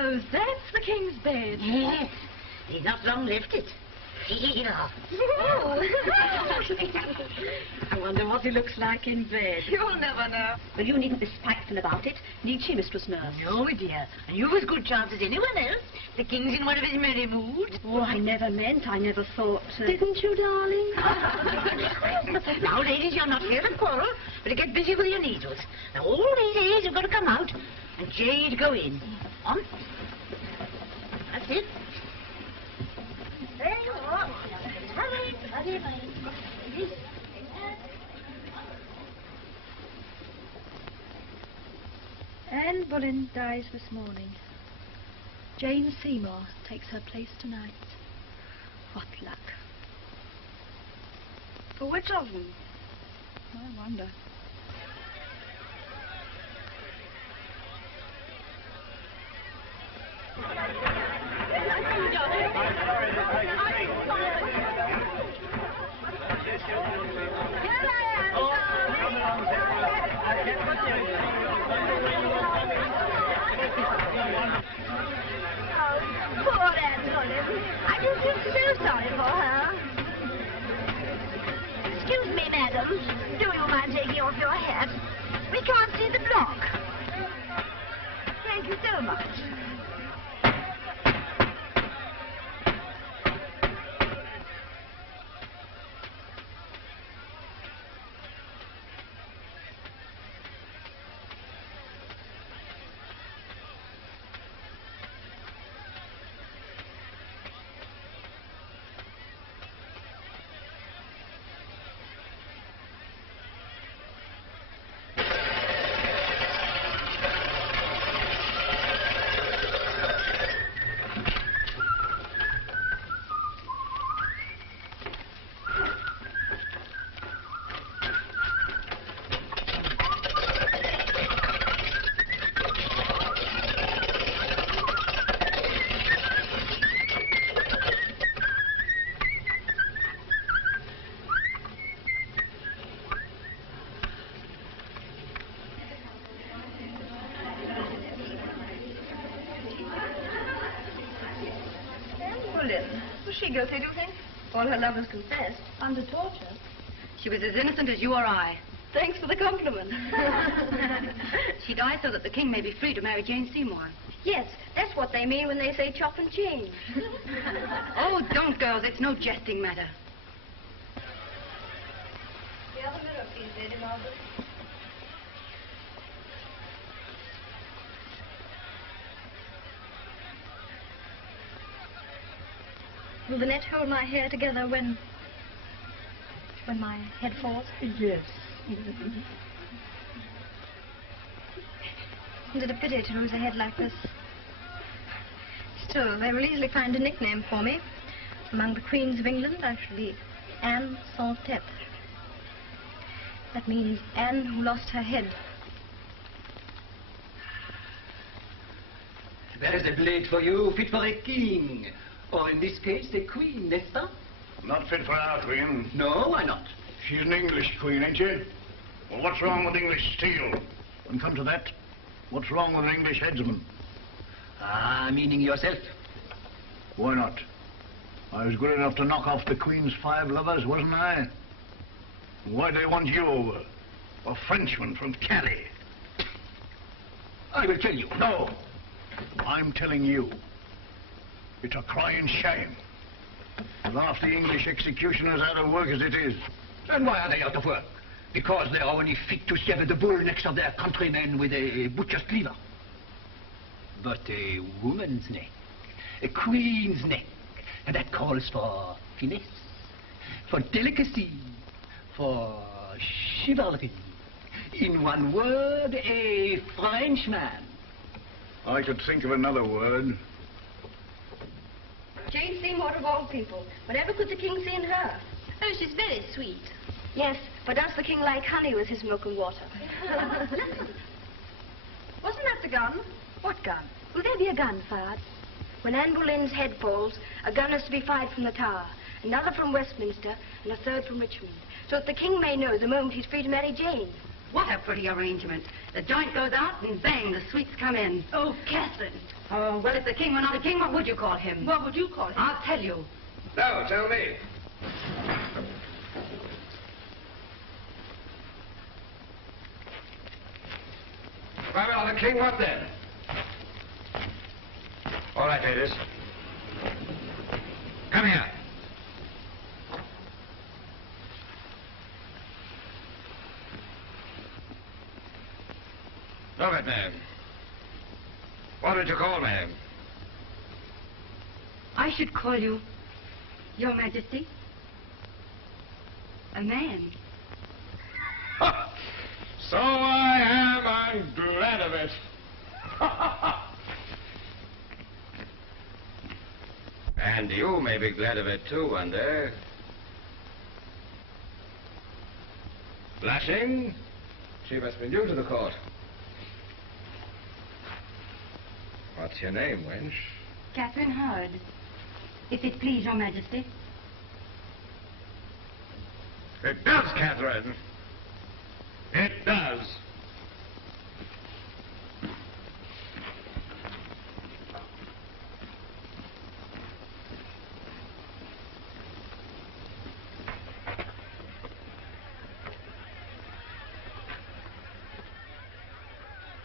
So that's the king's bed? Yes. He's not long left it. Oh. I wonder what he looks like in bed. You'll never know. Well, you needn't be spiteful about it, need she, Mistress Nurse? No, dear. And you've as good chance as anyone else. The king's in one of his merry moods. Oh, I never thought... Didn't you, darling? Now, ladies, you're not here to quarrel, but to get busy with your needles. Now, all these A's have got to come out, and J's go in. On. That's it. There you are. Hurry. Anne Boleyn dies this morning. Jane Seymour takes her place tonight. What luck. For which of them? I wonder. Poor Anne Boleyn. I just feel so sorry for her. Excuse me, madam. Do you mind taking off your hat? We can't see the block. Thank you so much. Was she guilty, do you think? All her lovers confessed. Under torture? She was as innocent as you or I. Thanks for the compliment. She died so that the king may be free to marry Jane Seymour. Yes, that's what they mean when they say chop and change. Oh, don't, girls. It's no jesting matter. The other mirror, please, Lady Margaret. Will the net hold my hair together when my head falls? Yes. Is it a pity to lose a head like this? Still, they will easily find a nickname for me. Among the queens of England, I shall be Anne sans tête. That means Anne who lost her head. There's a blade for you, fit for a king. Or in this case, a queen, n'est-ce pas? Not fit for our queen. No, why not? She's an English queen, ain't she? Well, what's wrong with English steel? And come to that, what's wrong with an English headsman? Ah, meaning yourself. Why not? I was good enough to knock off the Queen's 5 lovers, wasn't I? Why do they want you over? A Frenchman from Calais. I will tell you. No. I'm telling you. It's a crying shame. With half the English executioners out of work as it is. And why are they out of work? Because they are only fit to sever the bull necks of their countrymen with a butcher's cleaver. But a woman's neck, a queen's neck, and that calls for finesse, for delicacy, for chivalry. In one word, a Frenchman. I could think of another word. Jane Seymour of all people. Whatever could the king see in her? Oh, she's very sweet. Yes, but does the king like honey with his milk and water? Wasn't that the gun? What gun? Will there be a gun fired? When Anne Boleyn's head falls, a gun is to be fired from the Tower, another from Westminster, and a third from Richmond, so that the king may know the moment he's free to marry Jane. What a pretty arrangement. The joint goes out and bang, the sweets come in. Oh, Catherine, Oh, well, if the king were not a king, what would you call him? What would you call him? I'll tell you. No, tell me. If I were not a king, what then? All right, ladies. Come here. Look at me. What did you call me? I should call you, Your Majesty, a man. So I am. I'm glad of it. And you may be glad of it too, Mander. Blushing? She must be new to the court. What's your name, wench? Catherine Howard, if it please Your Majesty. It does, Catherine. It does.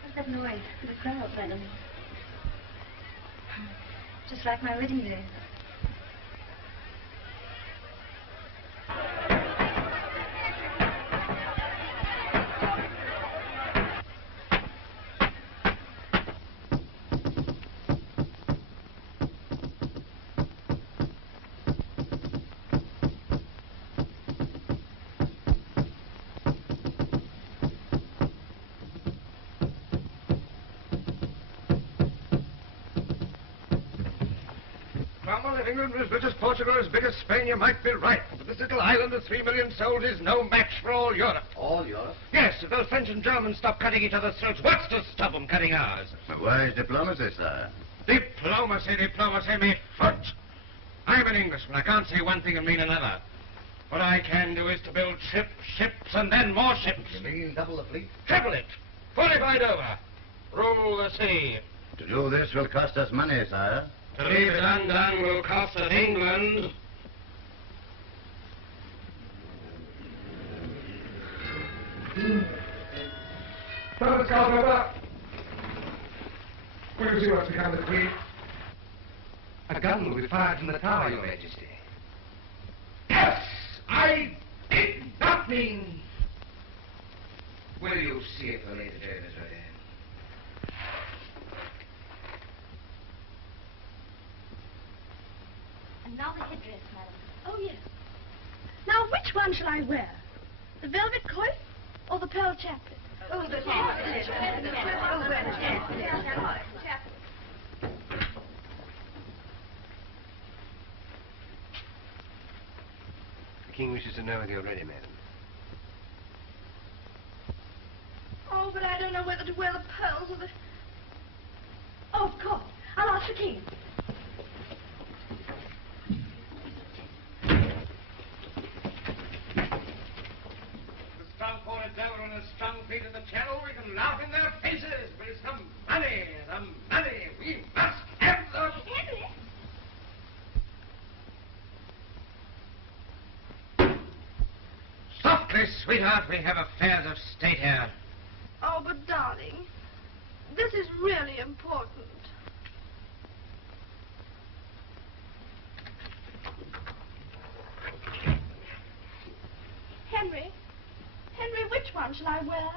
What's that noise? The crowd, madam. Just like my wedding day. Cromwell, if England was as big as Portugal, as big as Spain, you might be right. But this little island of 3 million souls is no match for all Europe. All Europe? Yes, if those French and Germans stop cutting each other's throats, what's to stop them cutting ours? Where is diplomacy, sir? Diplomacy, me foot. I'm an Englishman. I can't say one thing and mean another. What I can do is to build ships, and then more ships. You mean double the fleet? Triple it. Fortified over. Rule the sea. To do this will cost us money, sire. To leave it undone will cost us England. Thomas Calder. Will you see what's become of the Queen? A gun will be fired from the tower, Your Majesty. Yes, I did not mean. Will you see if the Lady Jane is ready? And now the headdress, madam. Oh, yes. Now, which one shall I wear? The velvet coif or the pearl chaplet? Oh, the The king wishes to know whether you're ready, madam. Oh, but I don't know whether to wear the pearls or the... Oh, of course. I'll ask the king. Down on a strong feet in the channel, we can laugh in their faces. But it's the money, we must have the... Henry? Softly, sweetheart, we have affairs of state here. Oh, but darling, this is really important. Henry? Henry, which one shall I wear?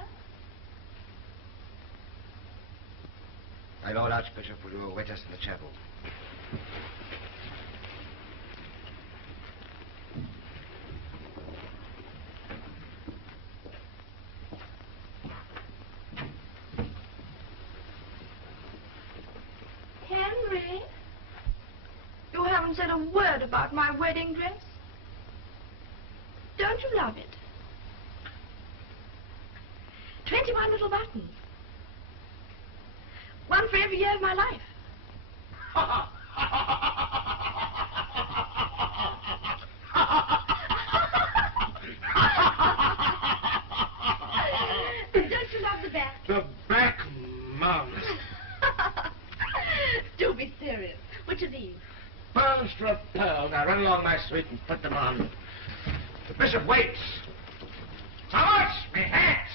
My Lord Archbishop, will you await us in the chapel? Henry? You haven't said a word about my wedding dress. Don't you love it? 21 little buttons. One for every year of my life. Don't you love the back? The back, Mum. street and put them on. The bishop waits. Thomas, me hat!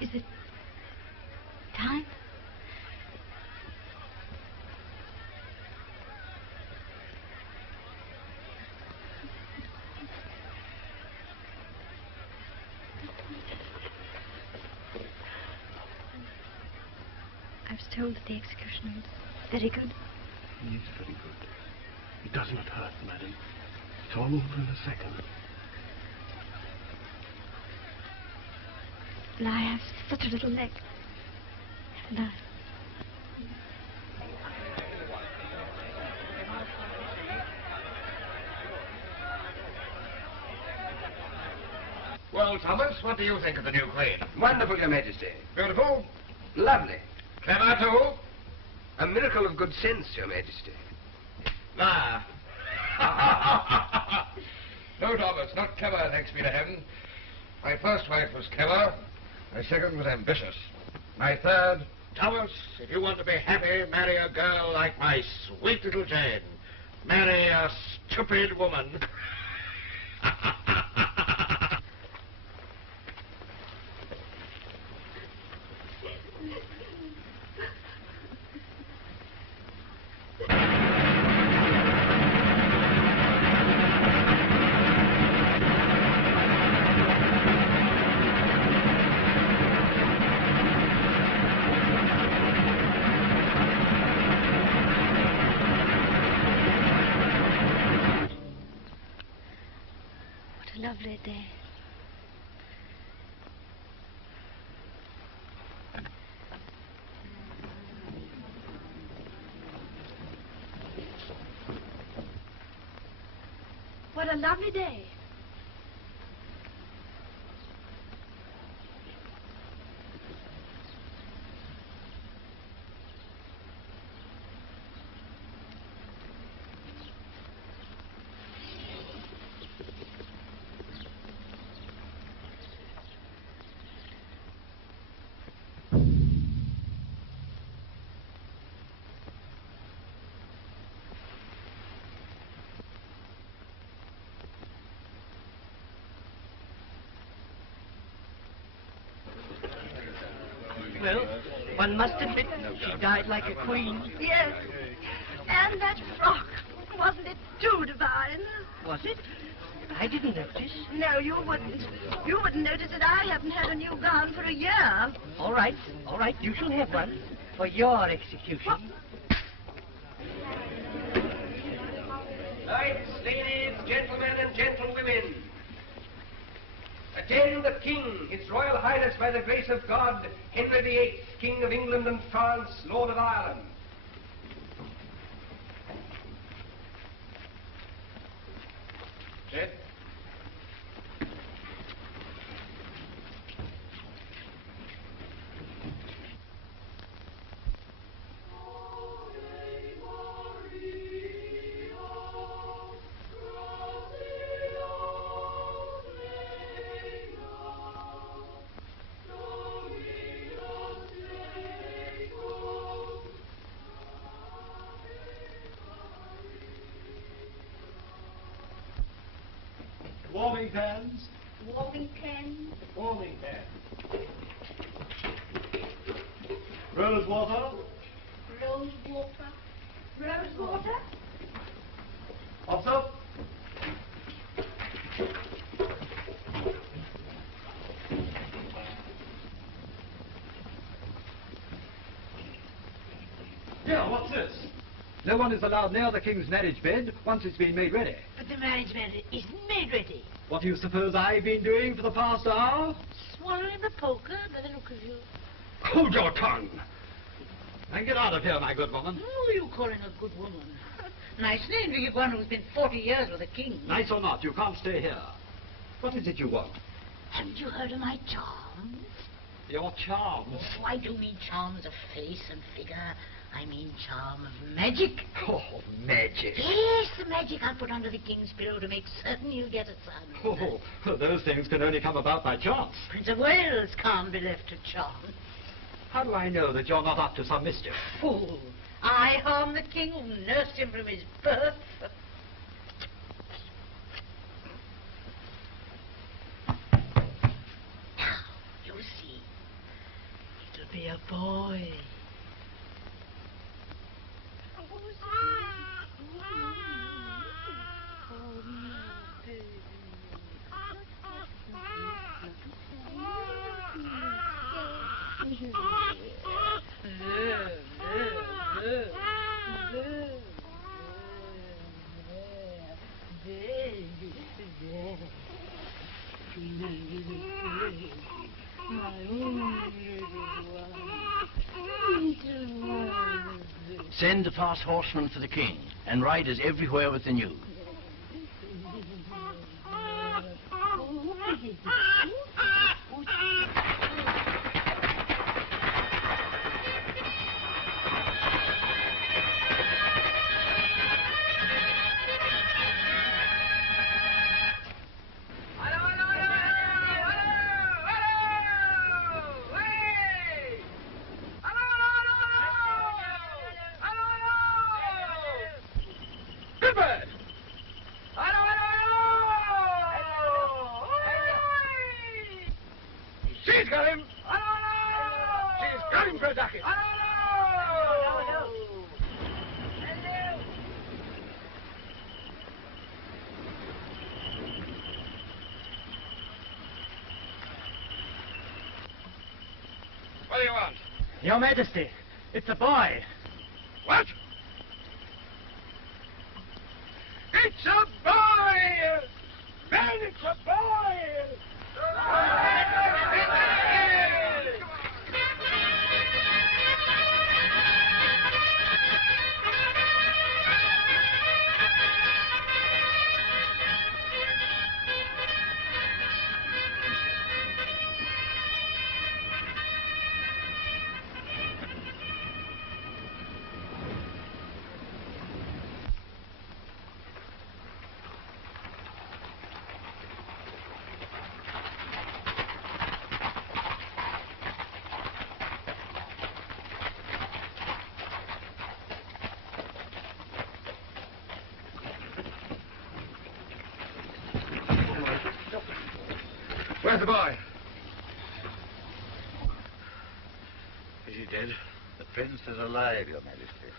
Is it time? I was told that the executioner is very good. He is very good. It does not hurt, madam. It's all over in a second. And I have such a little leg. And I... Well, Thomas, what do you think of the new queen? Wonderful, Your Majesty. Beautiful? Lovely. Clever, too? A miracle of good sense, Your Majesty. Ah. No, Thomas, not clever, thanks be to heaven. My first wife was clever. My second was ambitious. My third, Thomas, if you want to be happy, marry a girl like my sweet little Jane. Marry a stupid woman. Lovely day. What a lovely day. Well, one must admit she died like a queen. Yes. And that frock. Wasn't it too divine? Was it? I didn't notice. No, you wouldn't. You wouldn't notice that I haven't had a new gown for a year. All right, you shall have one for your execution. Knights, ladies, gentlemen, and gentlewomen. Attend the King, His Royal Highness, by the grace of God, Henry VIII, King of England and France, Lord of Ireland. Sit. Warming pans. Warming pan. Warming pan. Rose water. Rose water. Rose water. Hops up. Yeah, what's this? No one is allowed near the king's marriage bed once it's been made ready. But the marriage bed isn't made ready. What do you suppose I've been doing for the past hour? Swallowing the poker by the look of you. Hold your tongue! And get out of here, my good woman. Who are you calling a good woman? nice name to give one who's been 40 years with a king. Nice or not, you can't stay here. What is it you want? Haven't you heard of my charms? Your charms? Oh, I do mean charms of face and figure. I mean charm of magic. Oh, magic. Yes, the magic I'll put under the king's pillow to make certain he'll get a son. Oh, those things can only come about by chance. Prince of Wales can't be left to chance. How do I know that you're not up to some mischief? Fool. I harm the king who nursed him from his birth. Now, you see, it'll be a boy. Send the fast horsemen for the king, and riders everywhere with the news. What do you want? Your Majesty, it's a boy. What? It's a boy! Man, it's a boy! Where's the boy? Is he dead? The prince is alive, Your Majesty.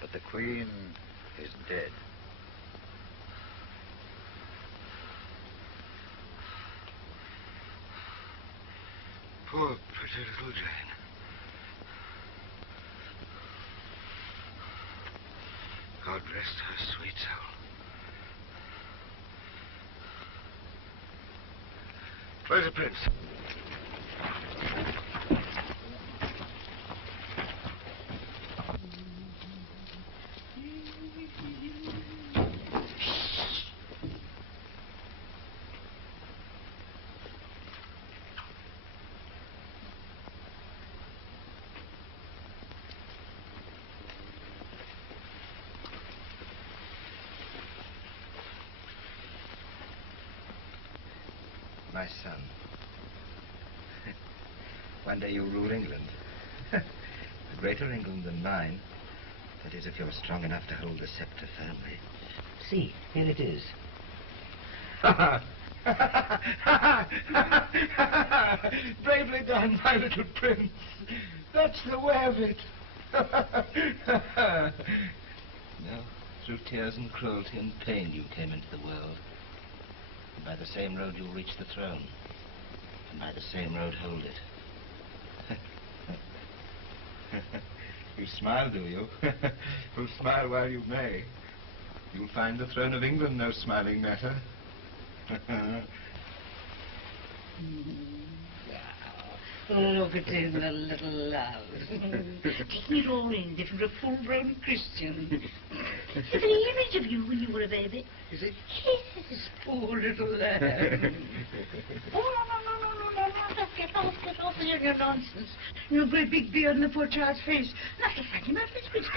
But the queen is dead. Poor pretty little Jane. God rest her sweet soul. Where's the prince? My son. One day you'll rule England. A greater England than mine. That is, if you're strong enough to hold the scepter firmly. See, here it is. Bravely done, my little prince. That's the way of it. No, through tears and cruelty and pain you came into the world. And by the same road you'll reach the throne. And by the same road hold it. You smile, do you? Well, smile while you may. You'll find the throne of England no smiling matter. Look at him, the little love. Taking it all in, different from a full-grown Christian. There's an image of you when you were a baby. Is it? Yes, poor little lamb. Oh, no. Get off with your nonsense. Your great big beard and the poor child's face. Like a fatty muffins, which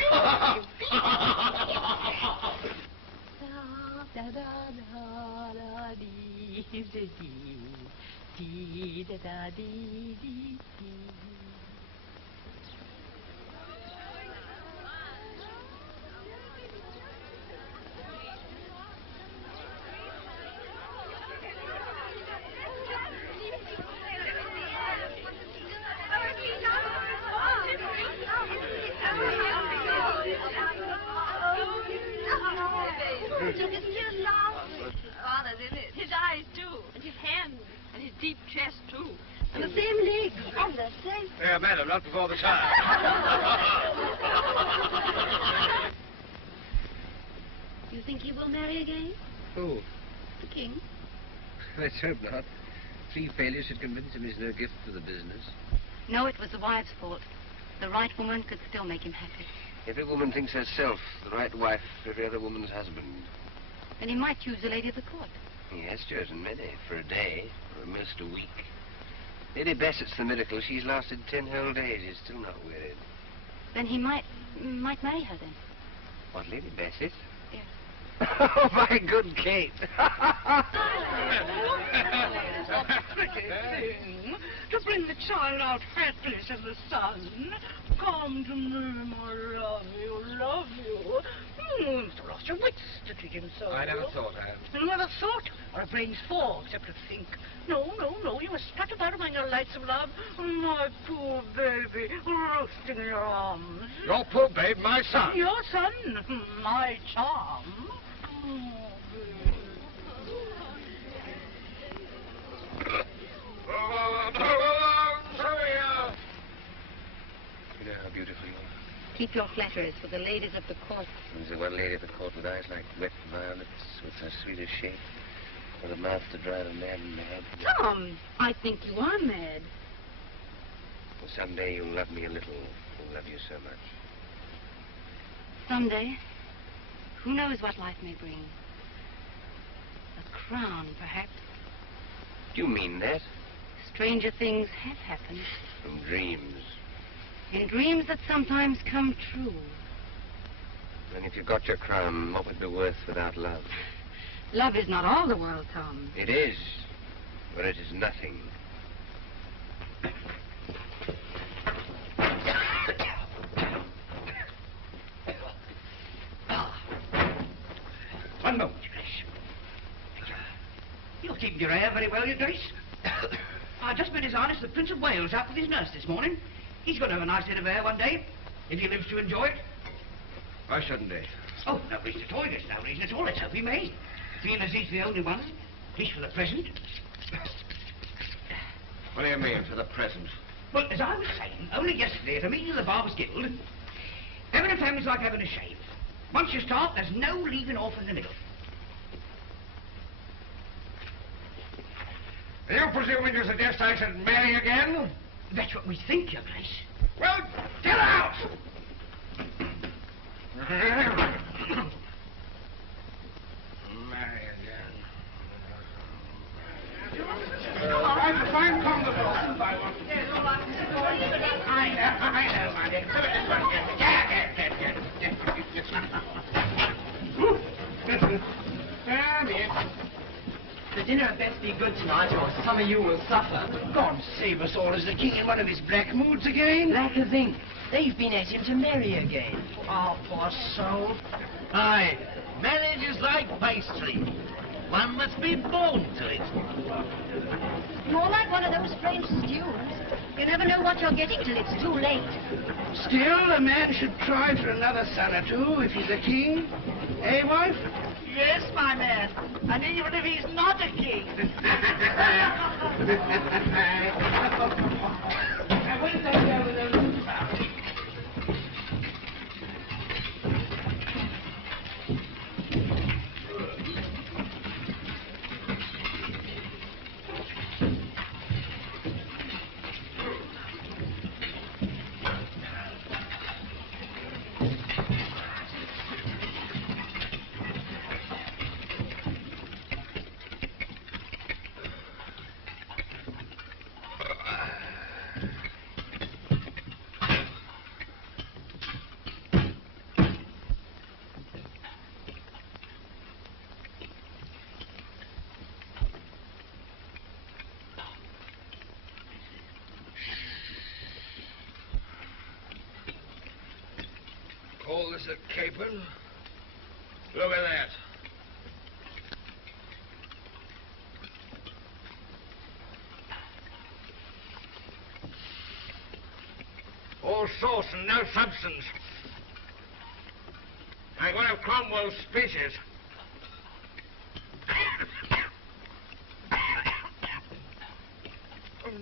Look at his mouth. Father's in it. His eyes, too. And his hands. And his deep chest, too. And the same legs. And the same... Yeah, madam, not before the time. You think he will marry again? Who? The king? Let's hope not. 3 failures should convince him he's no gift for the business. No, it was the wife's fault. The right woman could still make him happy. Every woman thinks herself the right wife for every other woman's husband. Then he might choose a lady of the court. He has chosen many, for a day, or at most a week. Lady Bessett's the miracle. She's lasted 10 whole days. He's still not wearied. Then he might marry her then. What, Lady Bassett? Yes. Oh, my good Kate. To bring the child out hatless as the sun. Come to me, my love you. You've lost your wits to treat him so. I never thought I had. You never thought? Or a brain's for, except to think. No. You must strut about among your lights of love. My poor baby, roasting in your arms. Your poor babe, my son. Your son, my charm. You know how beautiful you are. Keep your flatteries for the ladies of the court. There's the one lady of the court with eyes like wet violets, with her sweetest shape, with a mouth to drive a man mad. Tom, I think you are mad. Well, someday you'll love me a little. I'll love you so much. Someday, who knows what life may bring? A crown, perhaps. Do you mean that? Stranger things have happened. From dreams. In dreams that sometimes come true. And if you got your crown, what would it be worth without love? Love is not all the world, Tom. It is, but it is nothing. One moment, Your Grace. You're keeping your air very well, Your Grace. I just met His Highness the Prince of Wales out with his nurse this morning. He's going to have a nice head of air one day, if he lives to enjoy it. Why shouldn't he? Oh, no reason at all, There's no reason at all. Let's hope he may. Seeing as he's the only one, at least for the present. What do you mean, for the present? Well, as I was saying, only yesterday at a meeting of the Barbers' Guild, having a family's like having a shave. Once you start, there's no leaving off in the middle. Are you presuming to suggest I should marry again? That's what we think, Your Grace. Well, get out! Marry again. I'm comfortable. I know, my dear. Damn it. The dinner had best be good tonight, or some of you will suffer. God save us all. Is the king in one of his black moods again? Black as ink. They've been at him to marry again. Oh, poor soul. Aye, marriage is like pastry. One must be born to it. You're like one of those French stews. You never know what you're getting till it's too late. Still, a man should try for another son or two if he's a king. Eh, wife? Yes, my man. And even if he's not a king. Call this a caper? Look at that. All sauce and no substance. Like one of Cromwell's speeches.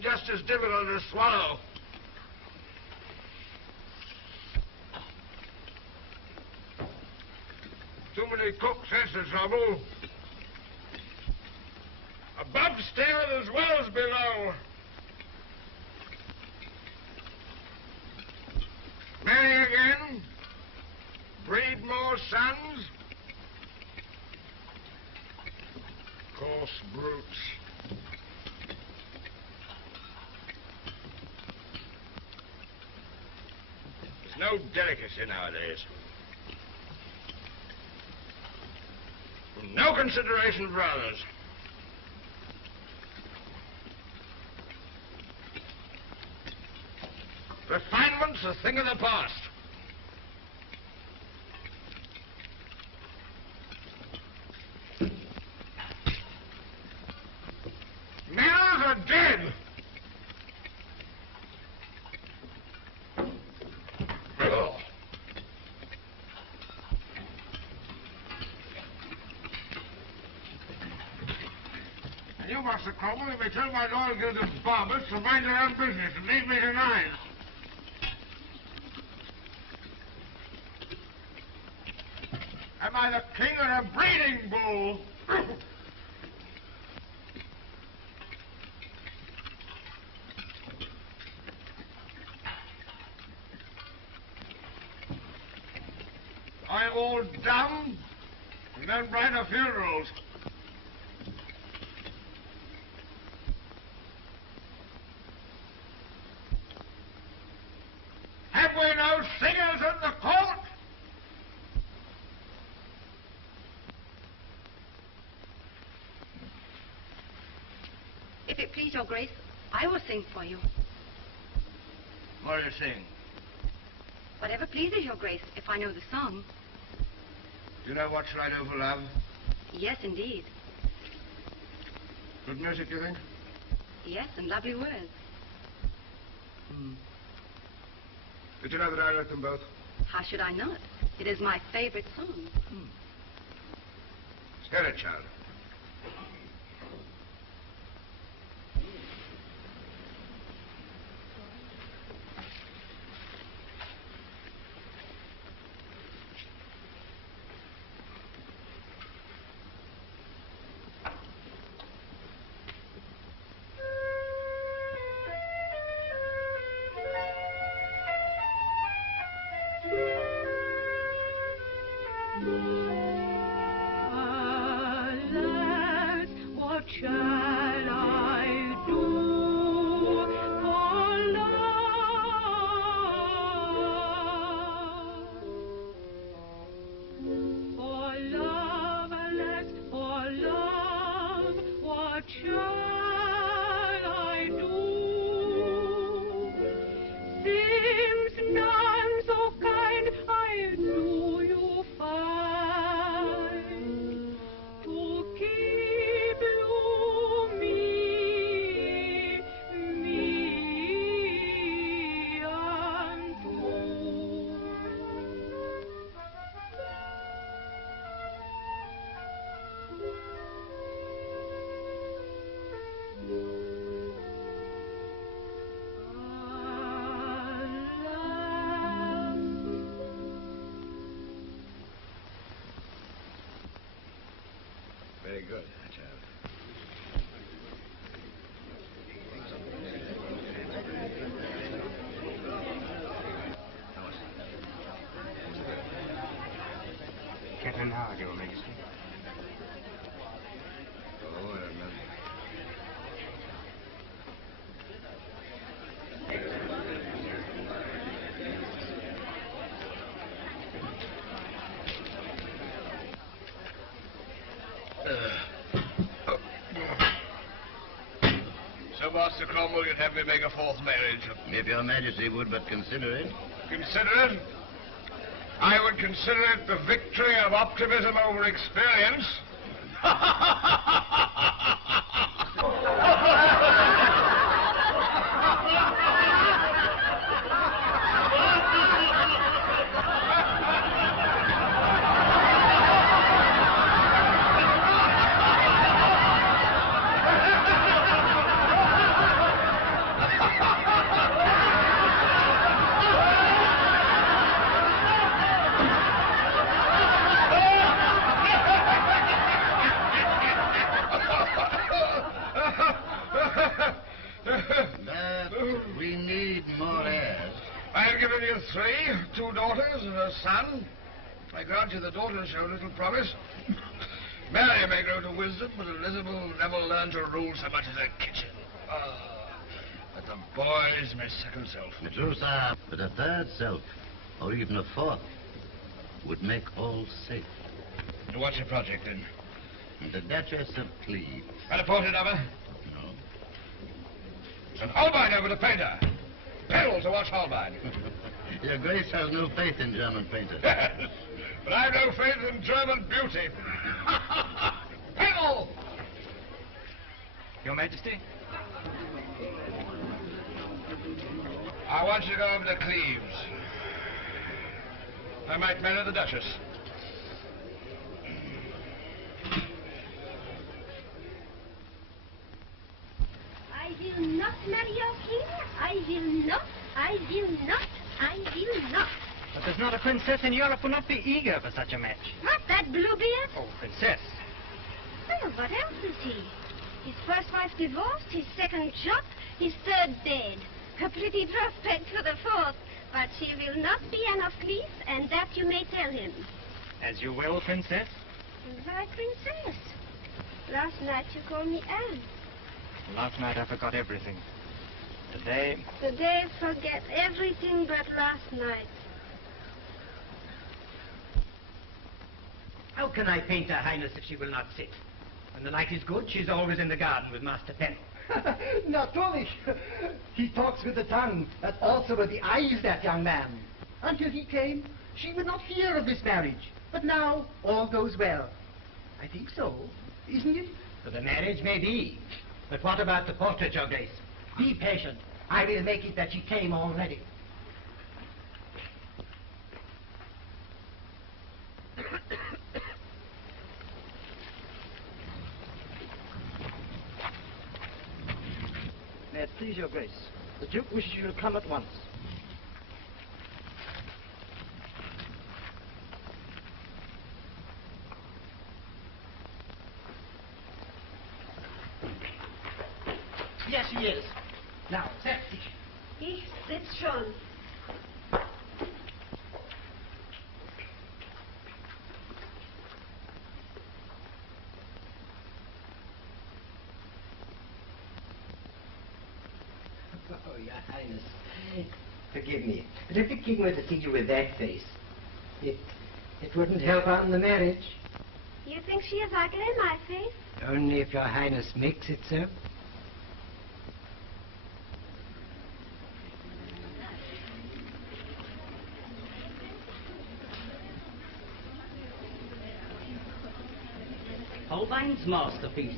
Just as difficult to swallow. Too many cooks, that's the trouble. Above stairs as well as below. Marry again? Breed more sons? Coarse brutes. There's no delicacy nowadays. No consideration for others. Refinement's a thing of the past. Manners are dead. Oh. And you, Master Cromwell, if you tell my loyal guild of barbers to mind their own business and leave me to mine. Am I the king or a breeding bull? I'm all dumb and then write a funerals. Have we no singers in the court? If it please your grace, I will sing for you. What do you sing? Whatever pleases your grace, if I know the song. Do you know What Shall I Do for Love? Yes, indeed. Good music, you think? Yes, and lovely words. Did you know that I wrote them both? How should I not? It is my favorite song. Hear it, child. Alas, what shall I do for love? For love, alas, for love, what shall I do? Seems none so kind I do you find to keep you me untrue. Very good, child. Catherine of Aragon, Your Majesty. Oh, I don't know. So, Master Cromwell, you'd have me make a fourth marriage. If your majesty would but consider it. Consider it? I would consider it the victory of optimism over experience. We need more heirs. I have given you 3, 2 daughters and a son. I grant you the daughters show little promise. Mary may grow to wisdom, but Elizabeth will never learn to rule so much as a kitchen. But the boys may second self. True, sir. But a third self, or even a fourth, would make all safe. What's your project, then? The Duchess of Cleves. And a portrait of her? No. And Holbein over to paint her. Peynell to watch Holbein. Your Grace has no faith in German painters. But I've no faith in German beauty. Peynell! Your Majesty? I want you to go over to Cleves. I might marry the Duchess. I will not marry your king. I will not. I will not. I will not. But there's not a princess in Europe who will not be eager for such a match. What, that Bluebeard? Oh, princess. Well, what else is he? His first wife divorced, his second shot, his third dead. A pretty prospect for the fourth, but she will not be Anne of Cleves, and that you may tell him. As you will, princess. Why, princess? Last night you called me Anne. Last night I forgot everything. Today... Today forget everything but last night. How can I paint Her Highness if she will not sit? When the light is good, she's always in the garden with Master Peynell. Natürlich. He talks with the tongue, but also with the eyes, that young man. Until he came, she would not hear of this marriage. But now, all goes well. I think so, isn't it? For the marriage may be. But what about the portrait, Your Grace? Be patient. I will make it that she came already. May it please your Grace, the Duke wishes you to come at once. Yes, he is. Now, setz dich. Ich sitz schon. Oh, Your Highness, forgive me, but if the king were to see you with that face, it wouldn't help on the marriage. You think she is ugly in my face? Only if Your Highness makes it so. Holbein's masterpiece.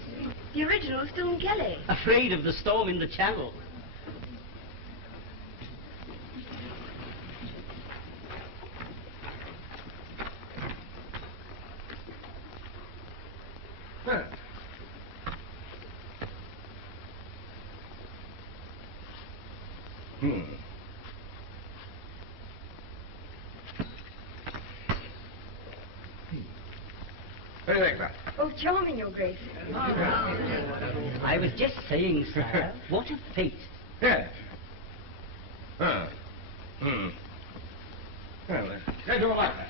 The original is still in Kelly. Afraid of the storm in the channel. Huh. What do you think, Matt? Oh, charming, Your Grace. I was just saying, sir, what a face. Yes. Well, I don't like that.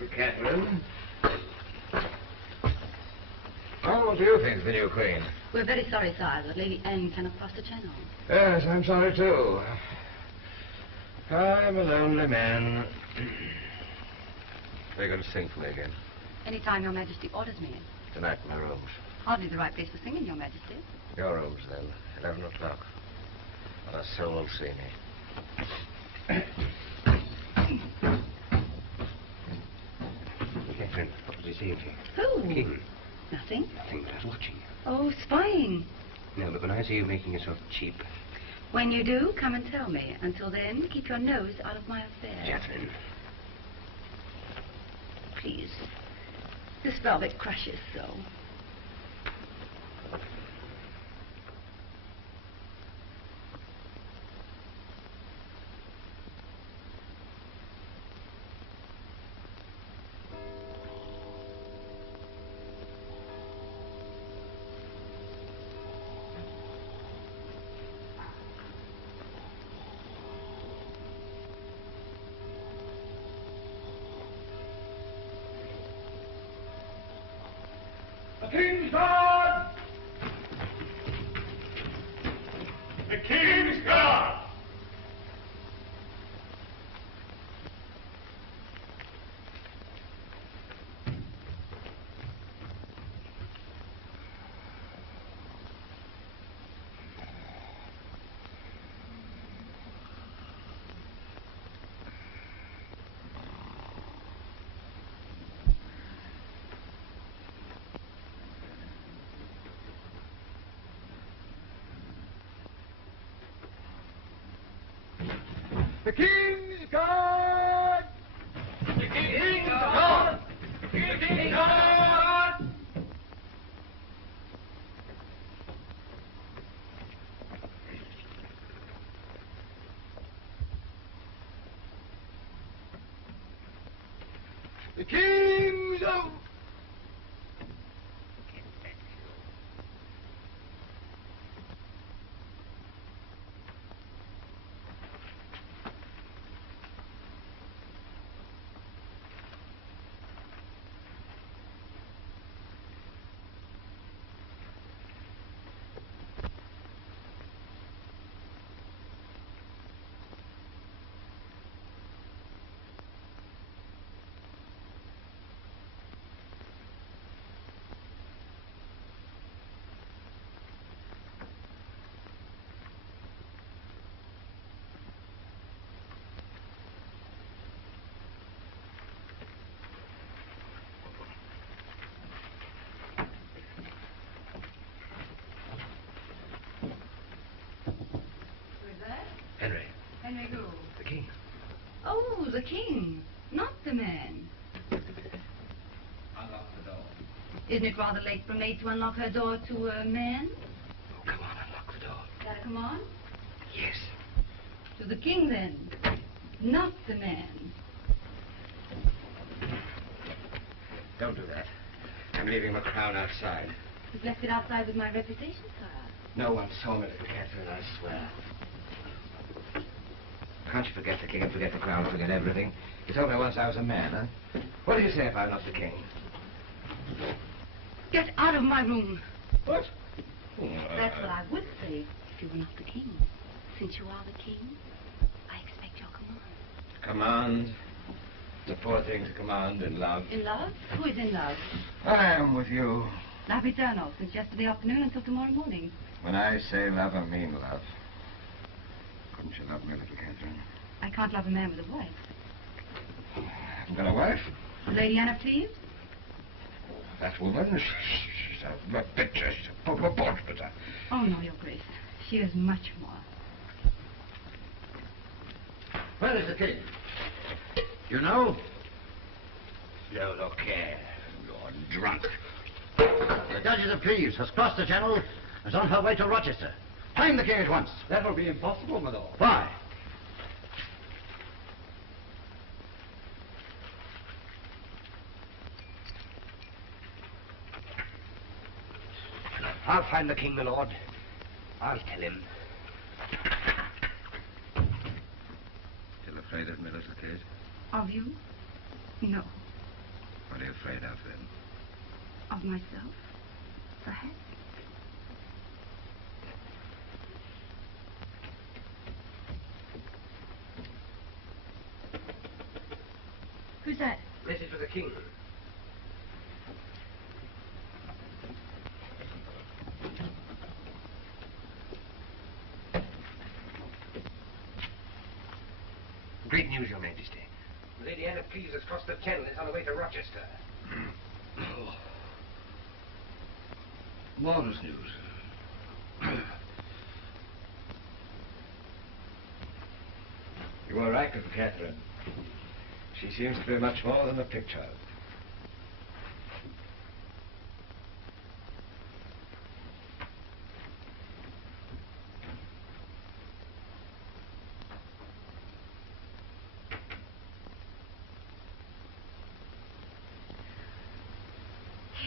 To Catherine. Oh, what do you think of the new queen? We're very sorry, sire, that Lady Anne cannot cross the channel. Yes, I'm sorry too. I'm a lonely man. Are you going to sing for me again? Any time Your Majesty orders me. Tonight in my rooms. Hardly the right place for singing, Your Majesty. Your rooms, then. 11 o'clock. Not a soul will see me. Catherine, what was he saying to you? Who? King. Nothing. Nothing, but I was watching you. Oh, spying. No, but when I see you making yourself cheap... When you do, come and tell me. Until then, keep your nose out of my affairs. Catherine. Please. This velvet crushes so. King's Guard! The King's Guard! The King's Guard! The King's Guard! The King's Guard! The King's Guard! Henry. Henry who? The King. Oh, the king. Not the man. Unlock the door. Isn't it rather late for a maid to unlock her door to a man? Oh, come on, unlock the door. Is that a command? Yes. To the king, then. Not the man. Don't do that. I'm leaving my crown outside. You've left it outside with my reputation, sire. No one saw me, little Catherine, I swear. Can't you forget the king and forget the crown and forget everything? You told me once I was a man, huh? What do you say if I'm not the king? Get out of my room. What? That's what I would say if you were not the king. Since you are the king, I expect your command. Command? It's a poor thing to command in love. In love? Who is in love? I am with you. Love eternal, since yesterday afternoon until tomorrow morning. When I say love, I mean love. Couldn't you love me, little Catherine? I can't love a man with a wife. Haven't got a wife? Lady Anna Cleves? That woman, she's a picture, she's a portrait. Oh, no, Your Grace. She is much more. Where is the king? You know? No, look here. You're drunk. The Duchess of Cleves has crossed the Channel and is on her way to Rochester. Find the king at once. That will be impossible, my lord. Why? I'll find the king, my lord. I'll tell him. Still afraid of me, little kid? Of you? No. What are you afraid of, then? Of myself? Perhaps. Who's that? Message for the king. Great news, Your Majesty. Lady Anne of Cleves has crossed the Channel and is on her way to Rochester. Oh. Marvelous news. You were right, little Catherine. She seems to be much more than a picture.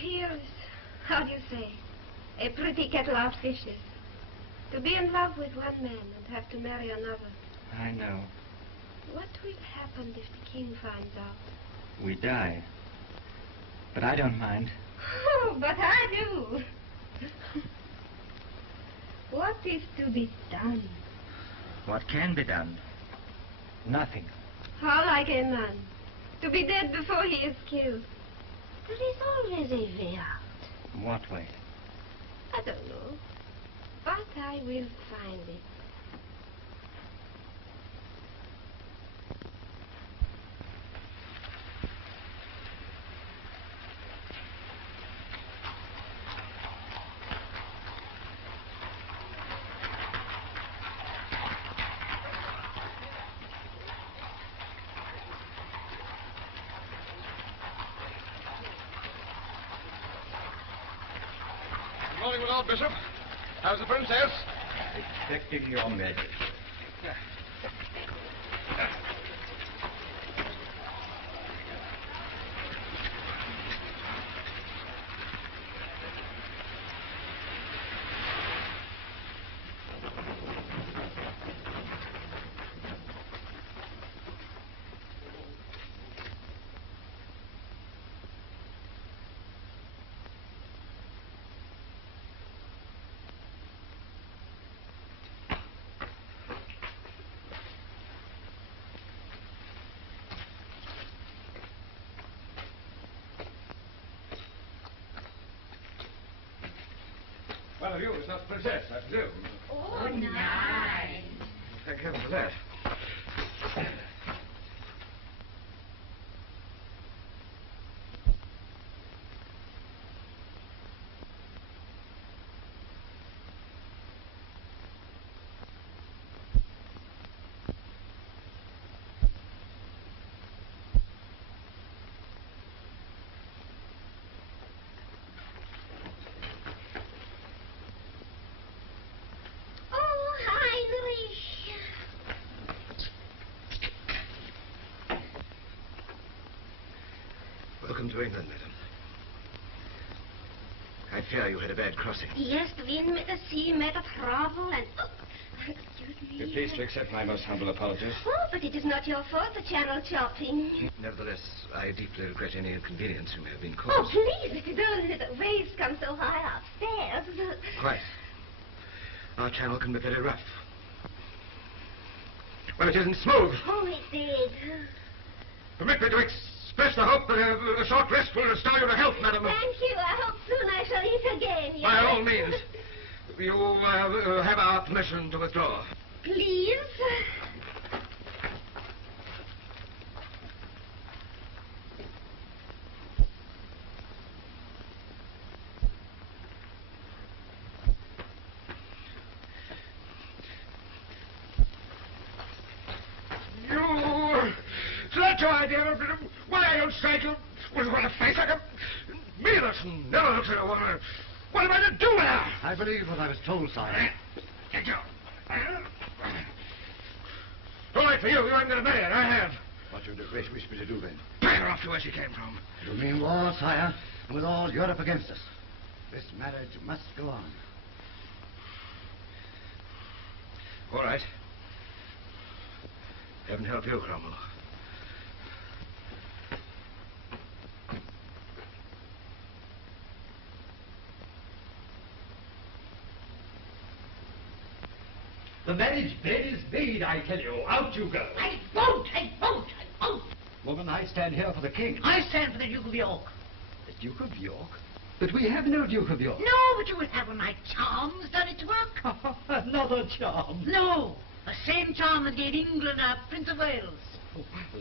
Here's, how do you say, a pretty kettle of fishes. To be in love with one man and have to marry another. I know. What will happen if the king finds out? We die. But I don't mind. Oh, but I do. What is to be done? What can be done? Nothing. How like a man. To be dead before he is killed. There is always a way out. What way? I don't know. But I will find it. Good morning, my Lord Bishop. How's the princess? Expecting your majesty. One of you is not the princess, I presume. Oh, nice. Thank heaven for that. Welcome to England, madam. I fear you had a bad crossing. Yes, the wind met the sea, met the trouble, and... Oh, excuse me. Be pleased to accept my most humble apologies. Oh, but it is not your fault, the channel chopping. Nevertheless, I deeply regret any inconvenience you may have been Oh, caused. please, it is only the waves come so high upstairs. Quite. Our channel can be very rough. Well, it isn't smooth. Oh, it did. Permit me to express the hope that a short rest will restore you to health, madam. Thank you. I hope soon I shall eat again. Yes. By all means. You have our permission to withdraw. Please. So that's your idea of why you strike you with a face like a meaningless and never looks at a woman. What am I to do with her? I believe what I was told, sire. Thank you. All right for you. You haven't got to marry her. I have. What do your grace wish me to do, then? Pack her off to where she came from. You mean war, sire? And with all Europe against us. This marriage must go on. All right. Heaven help you, Cromwell. The marriage bed is made, I tell you. Out you go. I won't, I won't, I won't. Woman, I stand here for the king. I stand for the Duke of York. The Duke of York? But we have no Duke of York. No, but you will have when my charms done its work. Another charm. No, the same charm that gave England a Prince of Wales.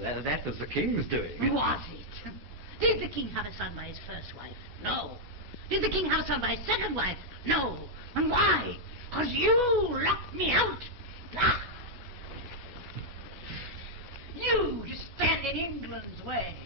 That was the king's doing. Was it? Did the king have a son by his first wife? No. Did the king have a son by his second wife? No. And why? 'Cause you locked me out. Ah. You just stand in England's way.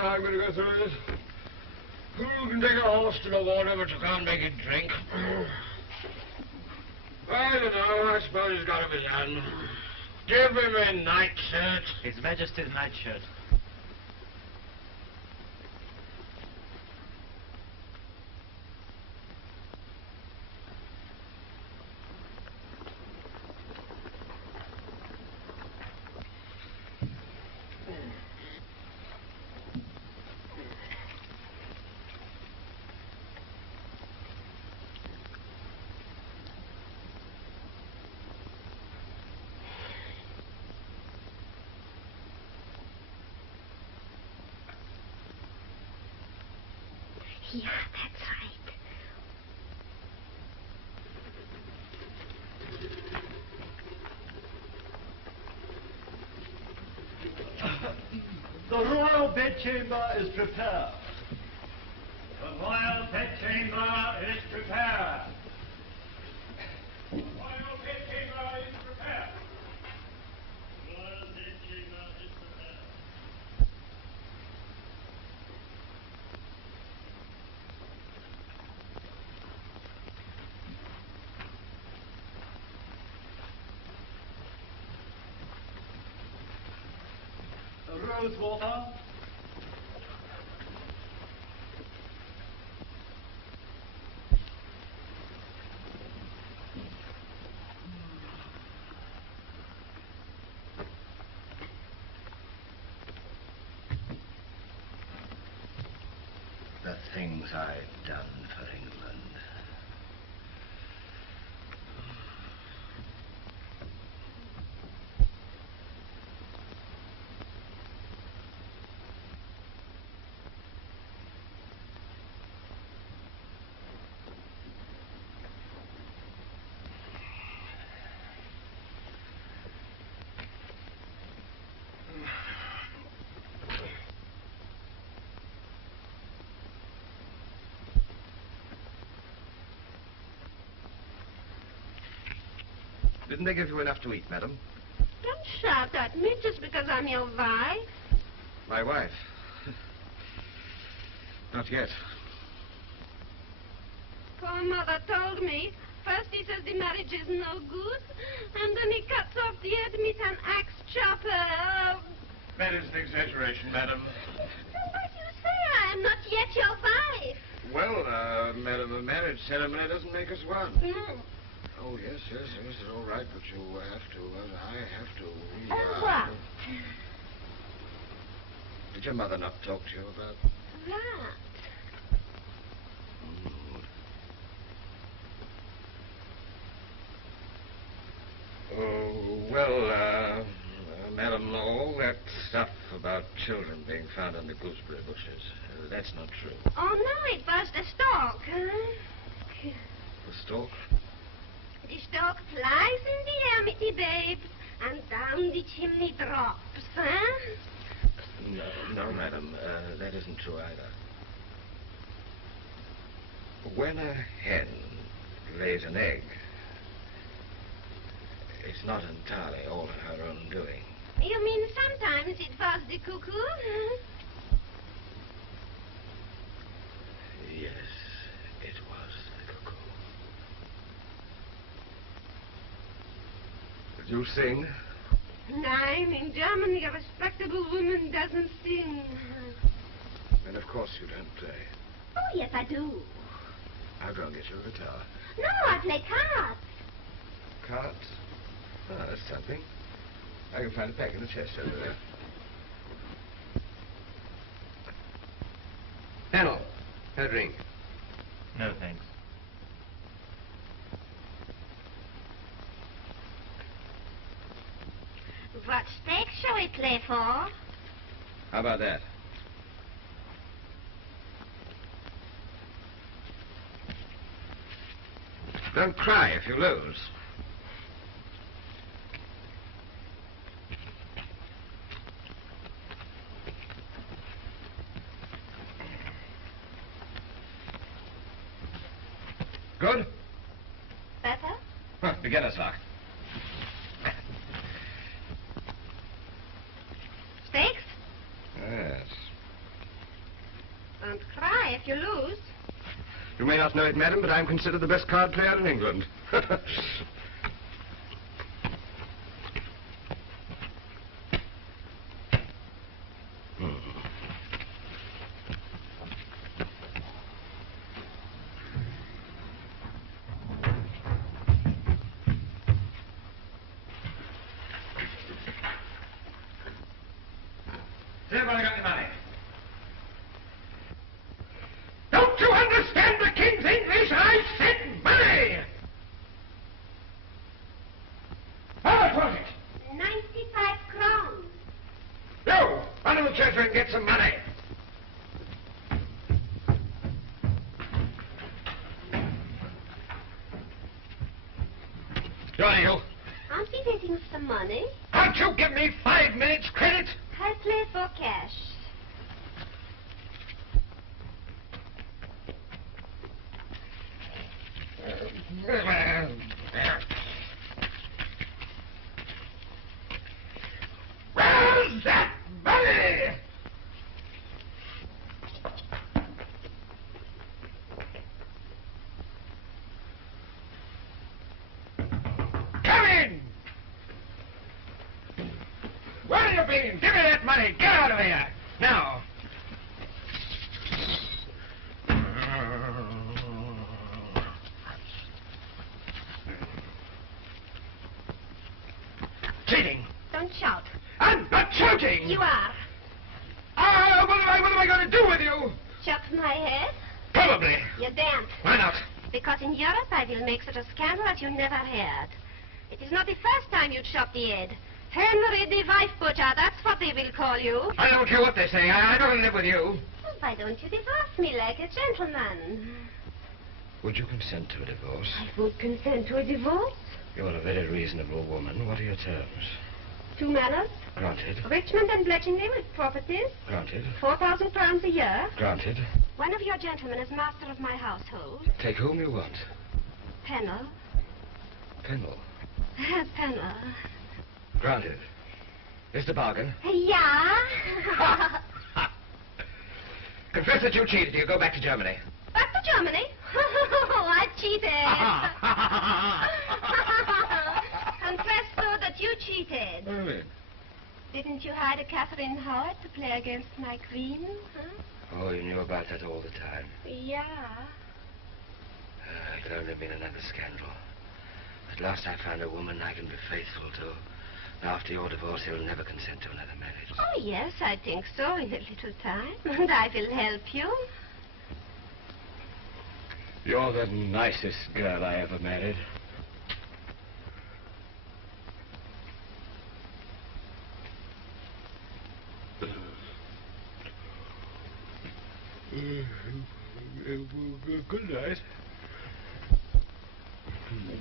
I'm going to go through this. You can take a horse to the water, but you can't make it drink. I don't know. I suppose he's got him his hand. Give him a nightshirt. His Majesty's nightshirt. Yeah, that's right. The royal bedchamber is prepared. The royal bedchamber is prepared. The royal bedchamber is prepared. The royal bedchamber is prepared. Rosewater. The things I've done for England. Didn't they give you enough to eat, madam? Don't shout at me just because I'm your wife. My wife? Not yet. Poor mother told me. First he says the marriage is no good, and then he cuts off the head with an axe chopper. That is an exaggeration, madam. But you say I am not yet your wife. Well, madam, a marriage ceremony doesn't make us one. No. Oh, yes, it's all right, but you have to, I have to. And what? Did your mother not talk to you about? That. Oh, well, madam, all that stuff about children being found on the gooseberry bushes, that's not true. Oh, no, it was the stalk, huh? The stalk? The stalk flies in the air, mitty babes, and down the chimney drops, huh? No, madam, that isn't true either. When a hen lays an egg, it's not entirely all her own doing. You mean sometimes it was the cuckoo, huh? Yes, it was the cuckoo. Did you sing? Nein, in Germany a respectable woman doesn't sing. And of course you don't play. Oh, yes, I do. I'll go and get you a guitar. No, I play cards. Cards? Oh, that's something. I can find a pack in the chest over there. A drink? No, thanks. What stake shall we play for? How about that? Don't cry if you lose. Good? Better? Huh, beginner's luck. Stakes? Yes. Don't cry if you lose. You may not know it, madam, but I'm considered the best card player in England. Has everybody got the money? Don't you understand the King's English? I said money! How much was it? 95 crowns. No! Run to the treasury and get some money. Dyall, Aren't we waiting for some money? can't you give me 5 minutes credit? I play for cash. Where's that money? Come in! Where have you been? Give me that money. Get out of here. Now. Cheating. Don't shout. I'm not shouting. You are. What am I going to do with you? Chop my head? Probably. You daren't. Why not? Because in Europe I will make such a scandal as you never heard. It is not the first time you chopped the head. Henry the wife butcher, that's what they will call you. I don't care what they say. I don't live with you. Well, why don't you divorce me like a gentleman? Would you consent to a divorce? I won't consent to a divorce. You're a very reasonable woman. What are your terms? 2 manors, Granted. Richmond and Bletchley with properties, Granted. 4,000 crowns a year. Granted. One of your gentlemen is master of my household. Take whom you want. Peynell. Peynell. Peynell. Granted. Is the bargain? Yeah. Confess that you cheated. You go back to Germany. Back to Germany? I cheated. Confess, though, that you cheated. Really? Didn't you hire a Catherine Howard to play against my queen? Huh? Oh, you knew about that all the time. Yeah. It could only have been another scandal. At last I found a woman I can be faithful to. After your divorce, you'll never consent to another marriage. Oh, yes, I think so, in a little time. And I will help you. You're the nicest girl I ever married. Good night.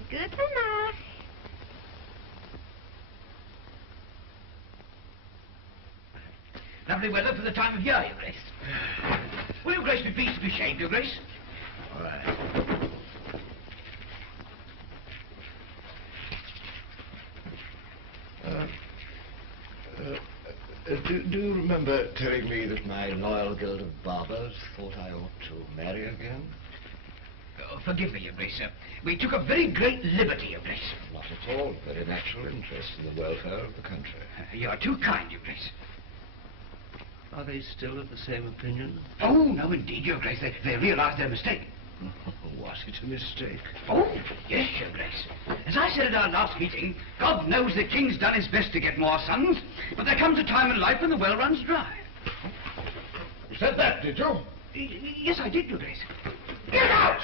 Good enough. Lovely weather for the time of year, Your Grace. Will Your Grace be pleased to be shaved, Your Grace? All right. Do you remember telling me that my loyal guild of barbers thought I ought to marry again? Oh, forgive me, Your Grace. We took a very great liberty, Your Grace. Not at all. Very natural interest in the welfare of the country. You are too kind, Your Grace. Are they still of the same opinion? Oh, no, indeed, Your Grace. They realize their mistake. Was it a mistake? Oh, yes, Your Grace. As I said at our last meeting, God knows the King's done his best to get more sons, but there comes a time in life when the well runs dry. You said that, did you? Yes, I did, Your Grace. Get out!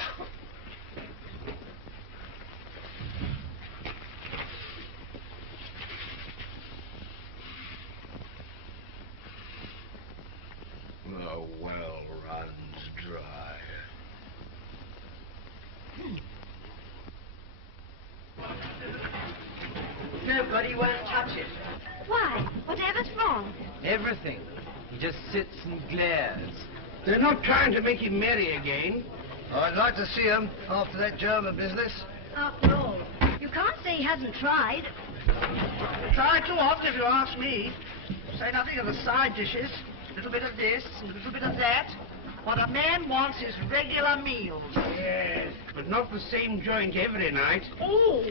The well runs dry. Nobody won't touch it. Why? Whatever's wrong? Everything. He just sits and glares. They're not trying to make him merry again. I'd like to see him after that German business. After all, you can't say he hasn't tried. Try too often if you ask me. Say nothing of the side dishes. A little bit of this, and a little bit of that. What a man wants is regular meals. Yes, but not the same joint every night. Oh!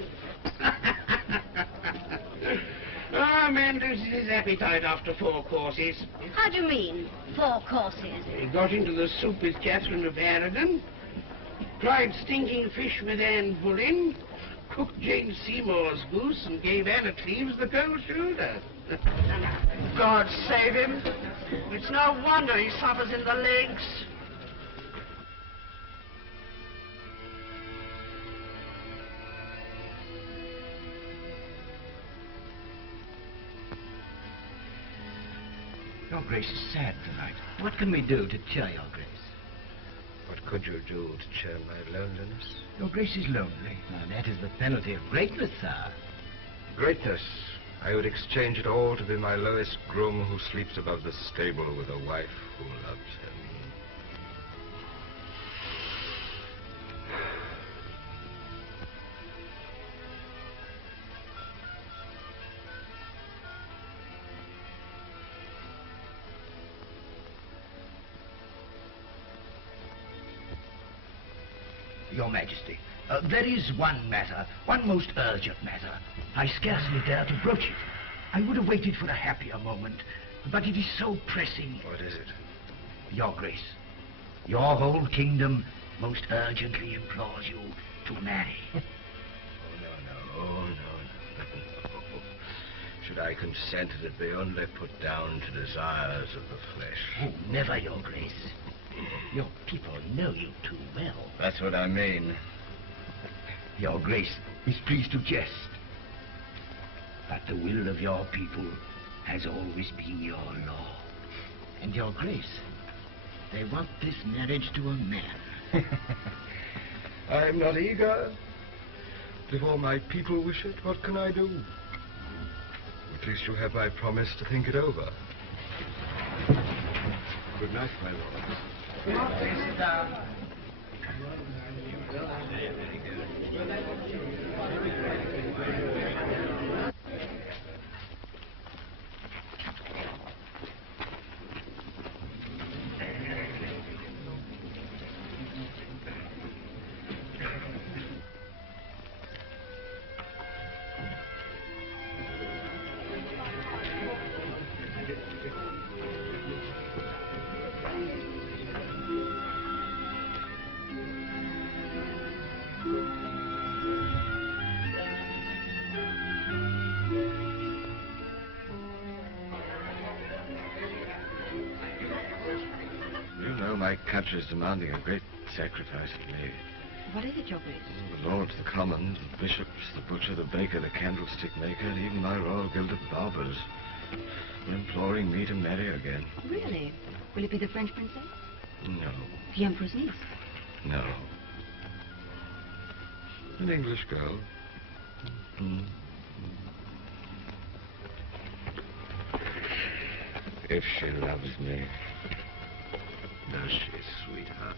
Man loses his appetite after 4 courses. How do you mean, 4 courses? He got into the soup with Catherine of Aragon, tried stinking fish with Anne Boleyn, cooked Jane Seymour's goose, and gave Anna Cleves the cold shoulder. God save him. It's no wonder he suffers in the legs. Your Grace is sad tonight. What can we do to cheer Your Grace? What could you do to cheer my loneliness? Your Grace is lonely. That is the penalty of greatness, sir. Greatness. I would exchange it all to be my lowest groom who sleeps above the stable with a wife who loves him. Your Majesty, there is one matter, one most urgent matter. I scarcely dare to broach it. I would have waited for a happier moment, but it is so pressing. What is it? Your Grace, your whole kingdom most urgently implores you to marry. Oh, no. Should I consent, it be only put down to desires of the flesh. Oh, never, Your Grace. Your people know you too well. That's what I mean. Your Grace is pleased to jest. But the will of your people has always been your law. And Your Grace, they want this marriage to a man. I'm not eager. If all my people wish it, what can I do? At least you have my promise to think it over. Good night, my lord. Please sit down. My country is demanding a great sacrifice of me. What is it, Your Grace? The lords, the commons, the bishops, the butcher, the baker, the candlestick maker, and even my royal guild of barbers are imploring me to marry again. Really? Will it be the French princess? No. The Emperor's niece? No. An English girl. If she loves me. Does she, sweetheart?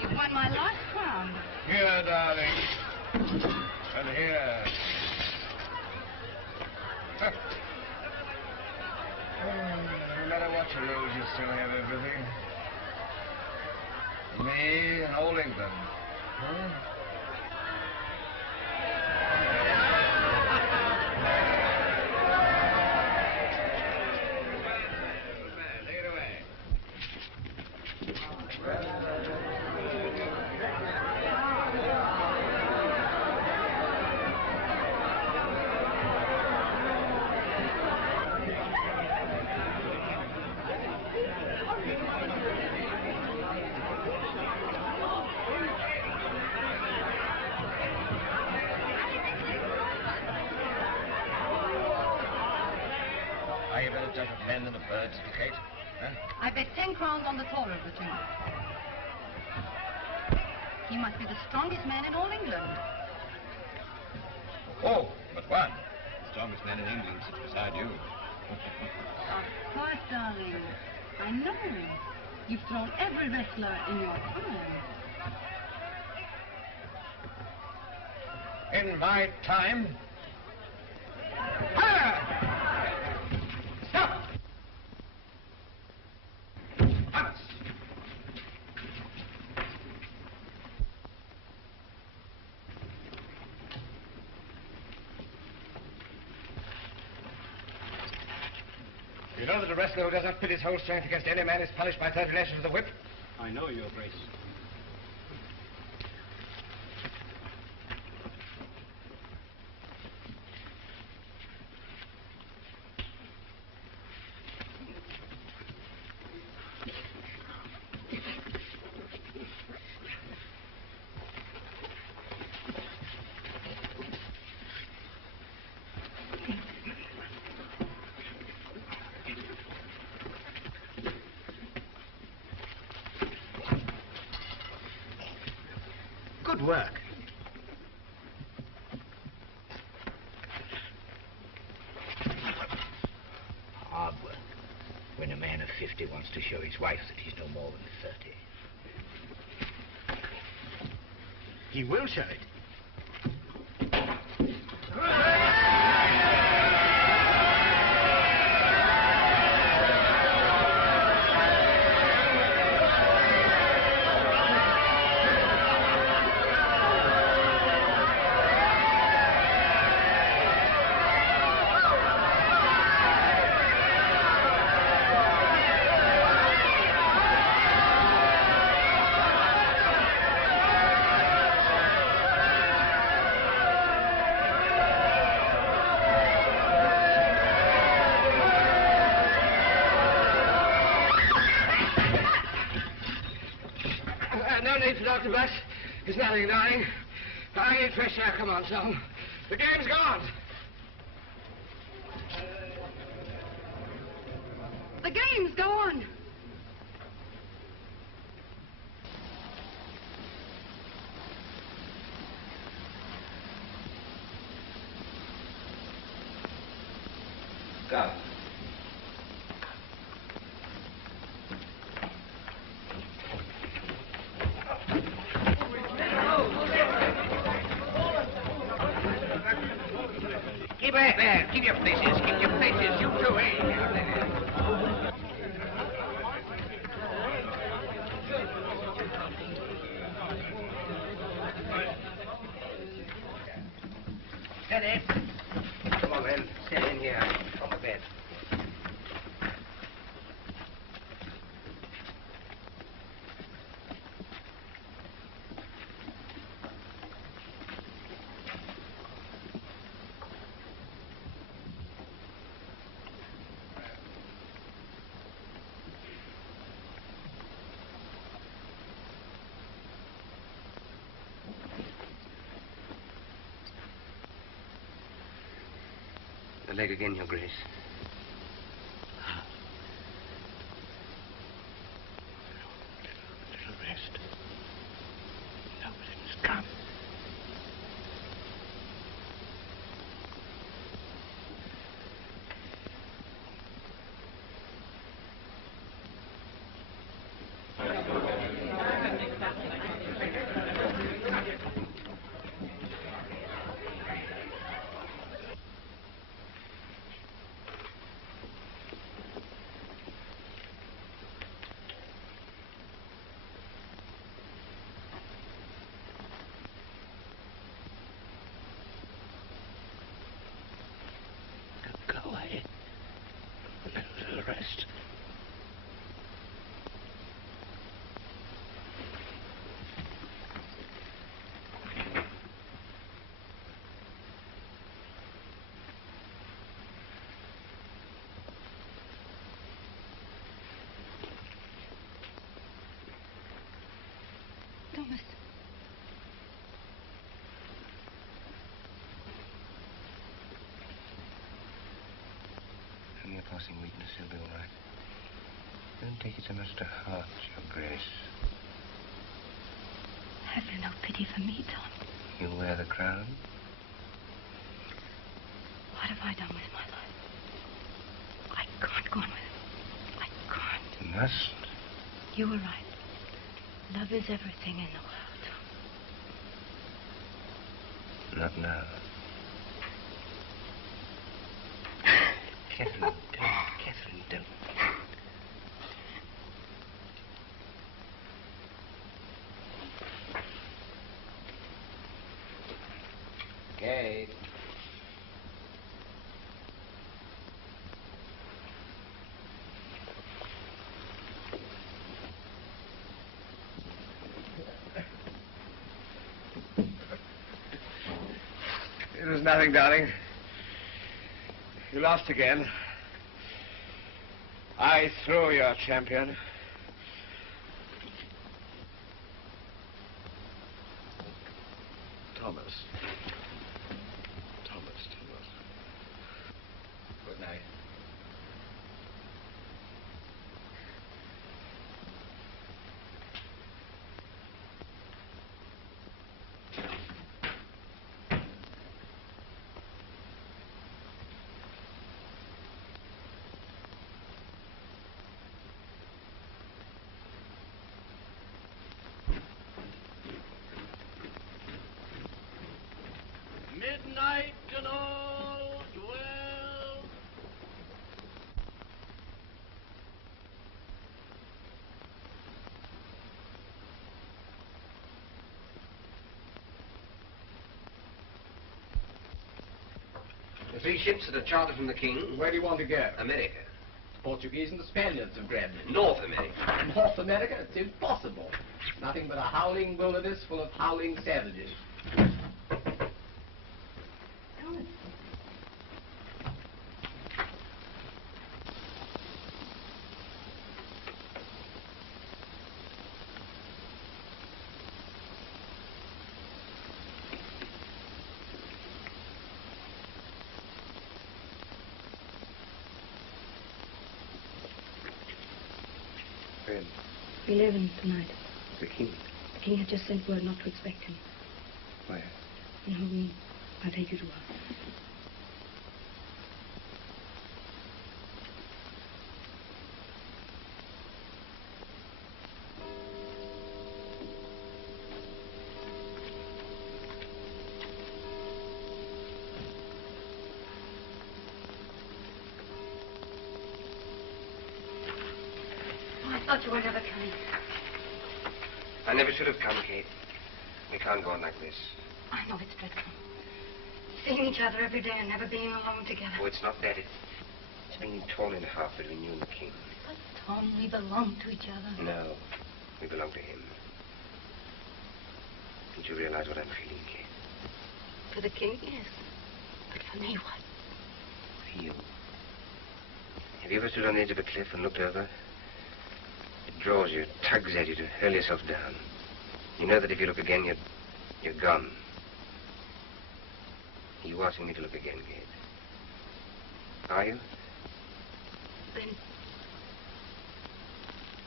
You've won my last crown. Here, darling. And here. No matter what you lose, you still have everything. Me and old England. Huh? I bet 10 crowns on the taller of the two. He must be the strongest man in all England. Oh, but one. The strongest man in England sits beside you. Of course, darling. I know. You've thrown every wrestler in your time. In my time? Fire! Stop! You know that a wrestler who does not pit his whole strength against any man is punished by 30 lashes of the whip? I know, Your Grace. Good work. Hard work. When a man of 50 wants to show his wife that he's no more than 30. He will show it. Dr. Butt, there's nothing, darling. I need fresh air. Come on, son. The game's gone. The game's gone. Go. Keep back there. Keep your places. Keep your places. You two, Steady. Come on, then. Sit in here. On the bed. The leg again, Your Grace. Little rest. Nobody must come. rest. Thomas. Only a passing weakness, he'll be all right. Don't take it so much to heart, Your Grace. Have you no pity for me, Tom? You wear the crown? What have I done with my life? I can't go on with it. I can't. You must. You were right. Love is everything in the world. Not now. Catherine, don't. Catherine, don't. Kate. It was nothing, darling. You lost again. I threw your champion. Thomas. Thomas. Good night. Midnight and all dwell. The 3 ships that are chartered from the king. Where do you want to go? America. The Portuguese and the Spaniards have grabbed it. North America. North America? It's impossible. Nothing but a howling wilderness full of howling savages. When? 11 tonight. The king? The king had just sent word not to expect him. Where? In her room. I'll take you to her. I thought you were never coming. I never should have come, Kate. We can't go on like this. I know it's dreadful. Seeing each other every day and never being alone together. Oh, it's not that. It's being torn in half between you and the king. But, Tom, we belong to each other. No, we belong to him. Don't you realize what I'm feeling, Kate? For the king, yes. But for me, what? For you. Have you ever stood on the edge of a cliff and looked over? It draws you, tugs at you to hurl yourself down. You know that if you look again, you're gone. Are you asking me to look again, Kate? Are you?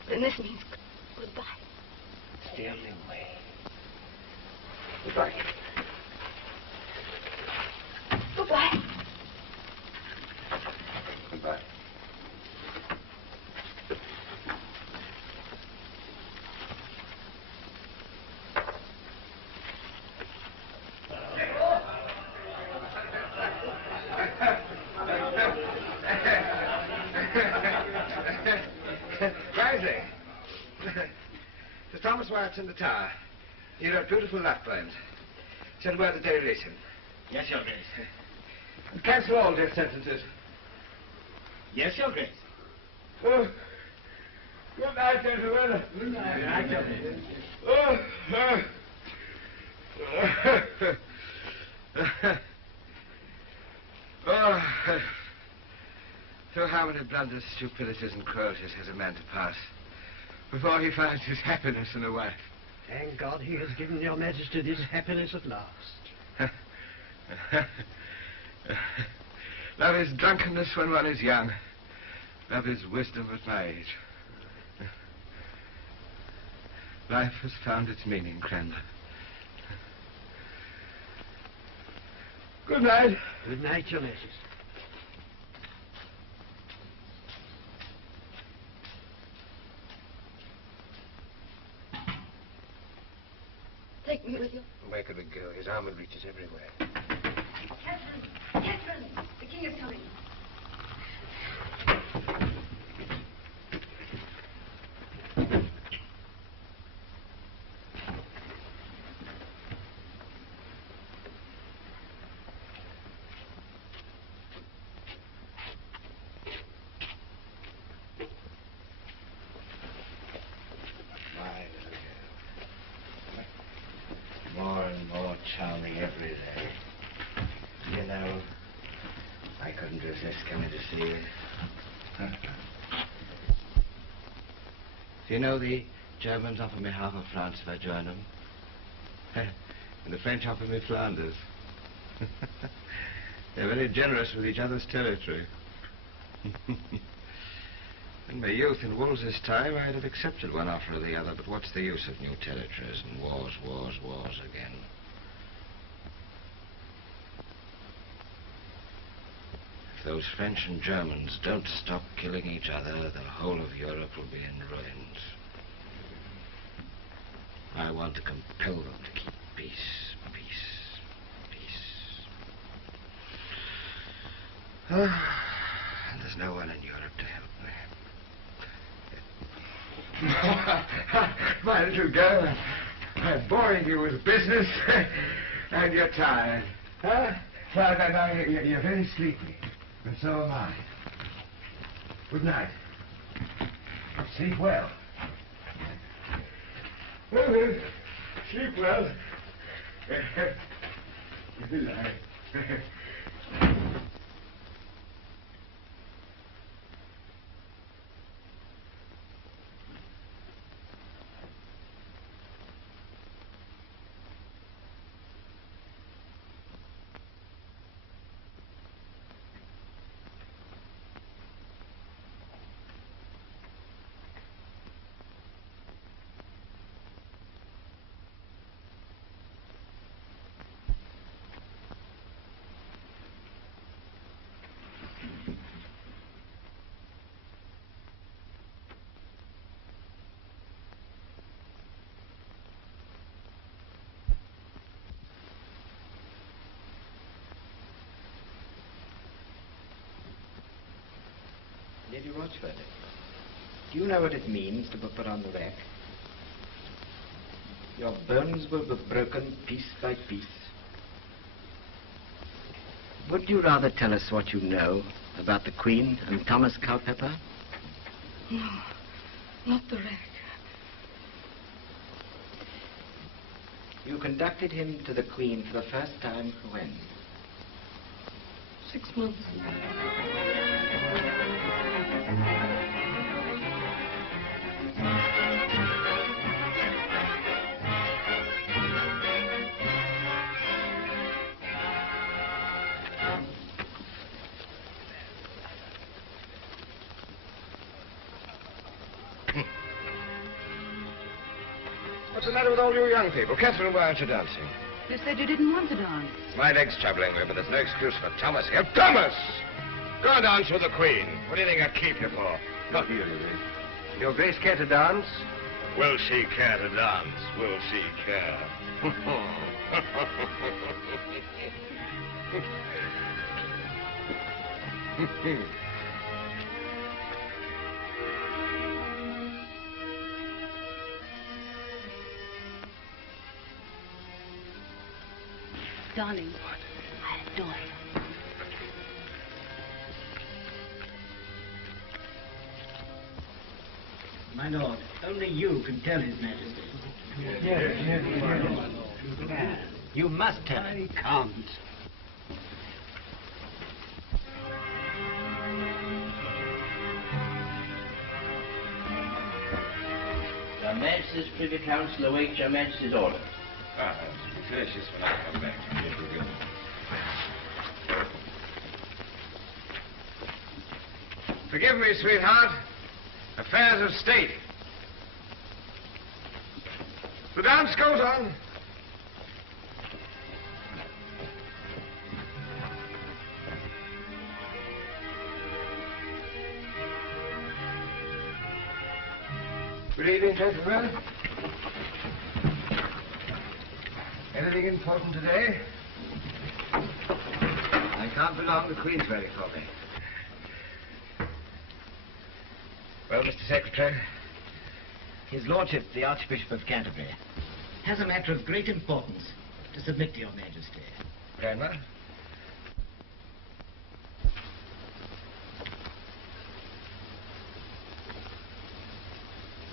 Then this means goodbye. It's the only way. Goodbye, Kate. Goodbye. Goodbye. Rising. Sir Thomas Wyatt's in the tower. He wrote beautiful love poems. Send word that they release him. Yes, Your Grace. And cancel all death sentences. Yes, Your Grace. Oh. Good night, gentlemen. Good night, gentlemen. So how many blunders, stupidities, and cruelties has a man to pass before he finds his happiness in a wife? Thank God he has given your majesty this happiness at last. Love is drunkenness when one is young. Love is wisdom at my age. Life has found its meaning, Cranmer. Good night. Good night, your majesty. Take me with you. Where could we go? His armor reaches everywhere. Catherine! Catherine! The king is coming. More and more charming every day. You know, I couldn't resist coming to see you. Do you know the Germans offer me half of France if I join them? And the French offer me Flanders. They're very generous with each other's territory. In my youth, in Wolsey's time, I'd have accepted one offer or the other, but what's the use of new territories and wars, wars, wars again? If those French and Germans don't stop killing each other, the whole of Europe will be in ruins. I want to compel them to keep peace, peace, peace. And there's no one in Europe to help me. My little girl, I'm boring you with business, and you're tired. Huh? Now, you're very sleepy, and so am I. Good night. Sleep well. Well, sleep well. Good night. Lady Rochford, do you know what it means to be put on the rack? Your bones will be broken piece by piece. Would you rather tell us what you know about the Queen and Thomas Culpepper? No, not the rack. You conducted him to the Queen for the first time when? 6 months. What's the matter with all you young people? Catherine, why aren't you dancing? You said you didn't want to dance. My leg's troubling me, but there's no excuse for Thomas here. Thomas! Go and dance with the Queen. What do you think I keep you for? Not here, Your Grace. Your Grace care to dance? Will she care to dance? Will she care? Darling, I adore you. My lord, only you can tell His Majesty. You must tell him. I can't. Your Majesty's Privy Council await Your Majesty's order. Ah, it's gracious when I come back from here again. Forgive me, sweetheart. Affairs of state. The dance goes on. Good evening, gentlemen. Anything important today? I can't belong to Queensberry for me. Well, Mr. Secretary? His Lordship, the Archbishop of Canterbury, has a matter of great importance to submit to Your Majesty. Cranmer?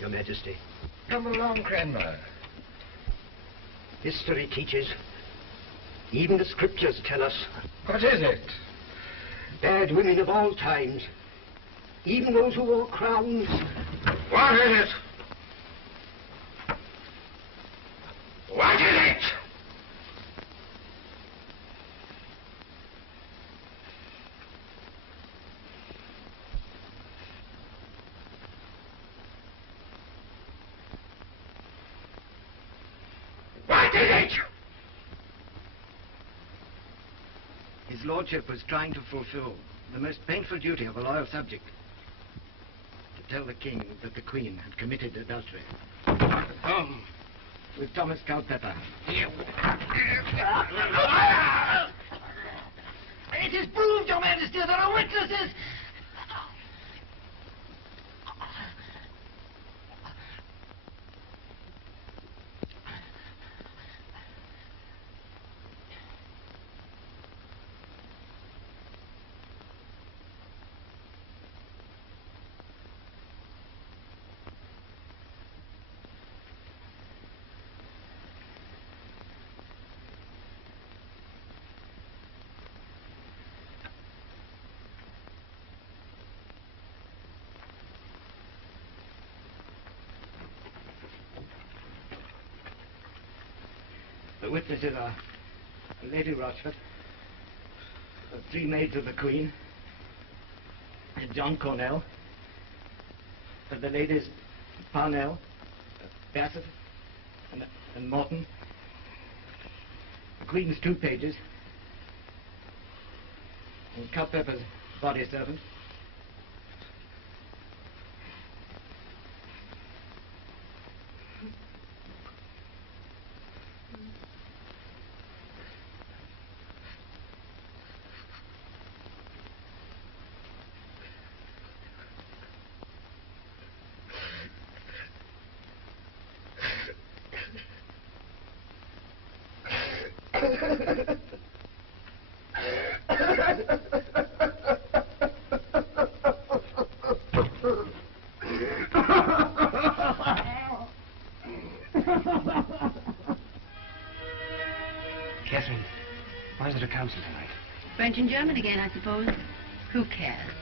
Your Majesty. Come along, Cranmer. History teaches, even the scriptures tell us. What is it? Bad women of all times, even those who wore crowns. What is it? What is it? What is it? His Lordship was trying to fulfill the most painful duty of a loyal subject. To tell the King that the Queen had committed adultery. With Thomas Culpepper. It is proved, Your Majesty, there are witnesses! The witnesses are Lady Rochford, the 3 maids of the Queen, and John Cornell, and the ladies Peynell, Bassett, and Morton, the Queen's 2 pages, and Culpepper's body servant. Catherine, why is it a council tonight? French and German again, I suppose. Who cares?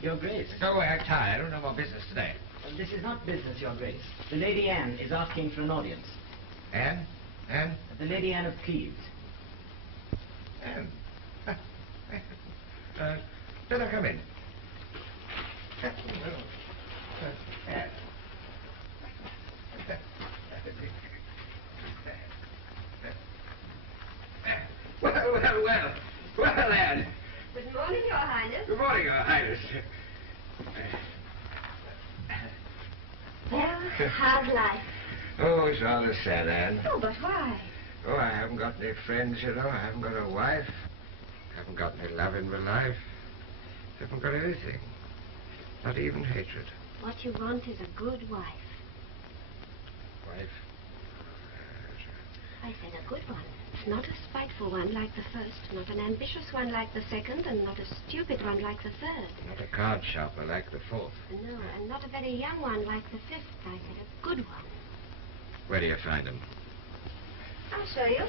Your Grace. Go away, I'm tired. I don't know more business today. This is not business, Your Grace. The Lady Anne is asking for an audience. Anne? Anne? The Lady Anne of Cleves. Anne? Let her come in. Anne. Well, Anne. Good morning, Your Highness. Good morning, Your Highness. Well, how's life? Oh, it's rather sad, Anne. Oh, but why? Oh, I haven't got any friends, you know. I haven't got a wife. Haven't got any love in my life. Haven't got anything. Not even hatred. What you want is a good wife. Wife? I said a good one. Not a spiteful one like the first, not an ambitious one like the second, and not a stupid one like the third. Not a card sharper like the fourth. No, and not a very young one like the fifth. I said a good one. Where do you find them? I'll show you.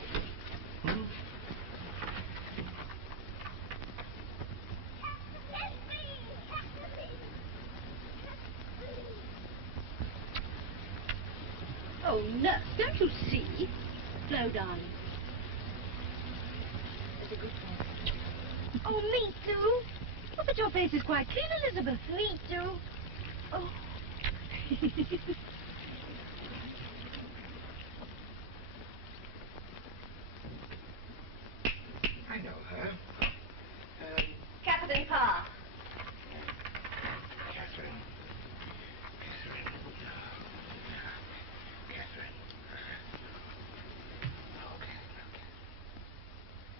Oh, nurse, don't you see? Flo, darling. There's a good one. Oh, me too. Oh, but your face is quite clean, Elizabeth. Me too. Oh. I know her. Catherine Parr. Catherine.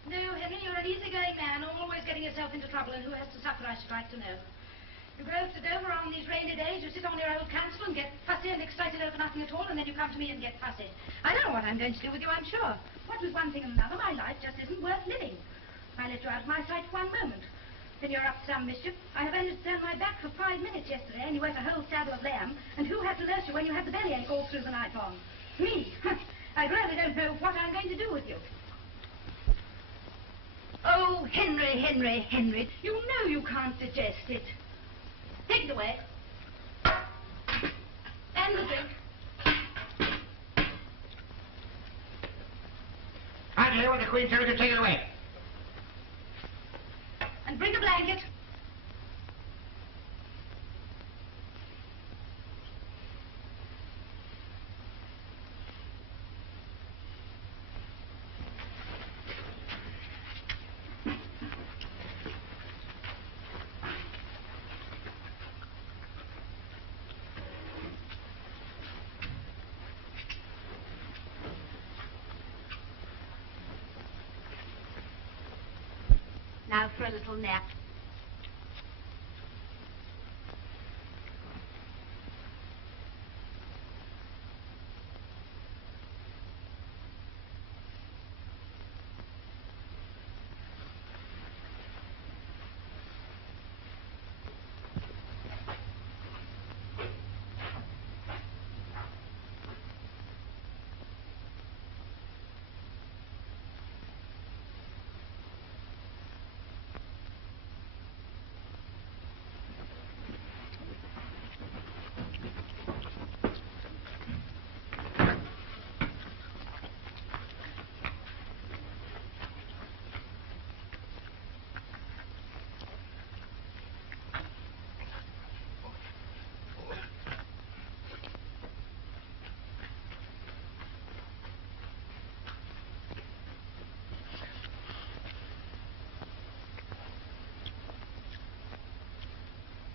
No, Henry, you're an easygoing man, always getting yourself into trouble, and who has to suffer, I should like to know. You grow to Dover on these rainy days, you sit on your old council and get fussy and excited over nothing at all, and then you come to me and get fussy. I don't know what I'm going to do with you, I'm sure. What with one thing and another, my life just isn't worth living. I let you out of my sight for one moment. Then you're up to some mischief. I have only to turn my back for 5 minutes yesterday, and you ate a whole saddle of lamb, and who had to nurse you when you had the bellyache all through the night long? Me. I really don't know what I'm going to do with you. Oh, Henry, Henry, Henry, you know you can't digest it. Take it away. And the drink. I tell you what the Queen told you to take it away. And bring a blanket. Now for a little nap.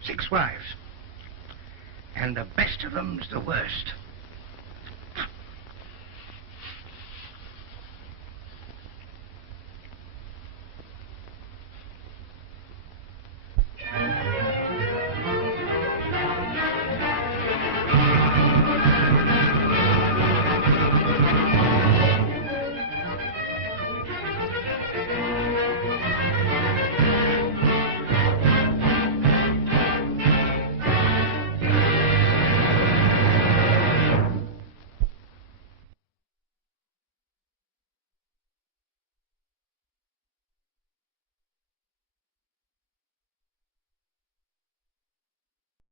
Six wives. And the best of them's the worst.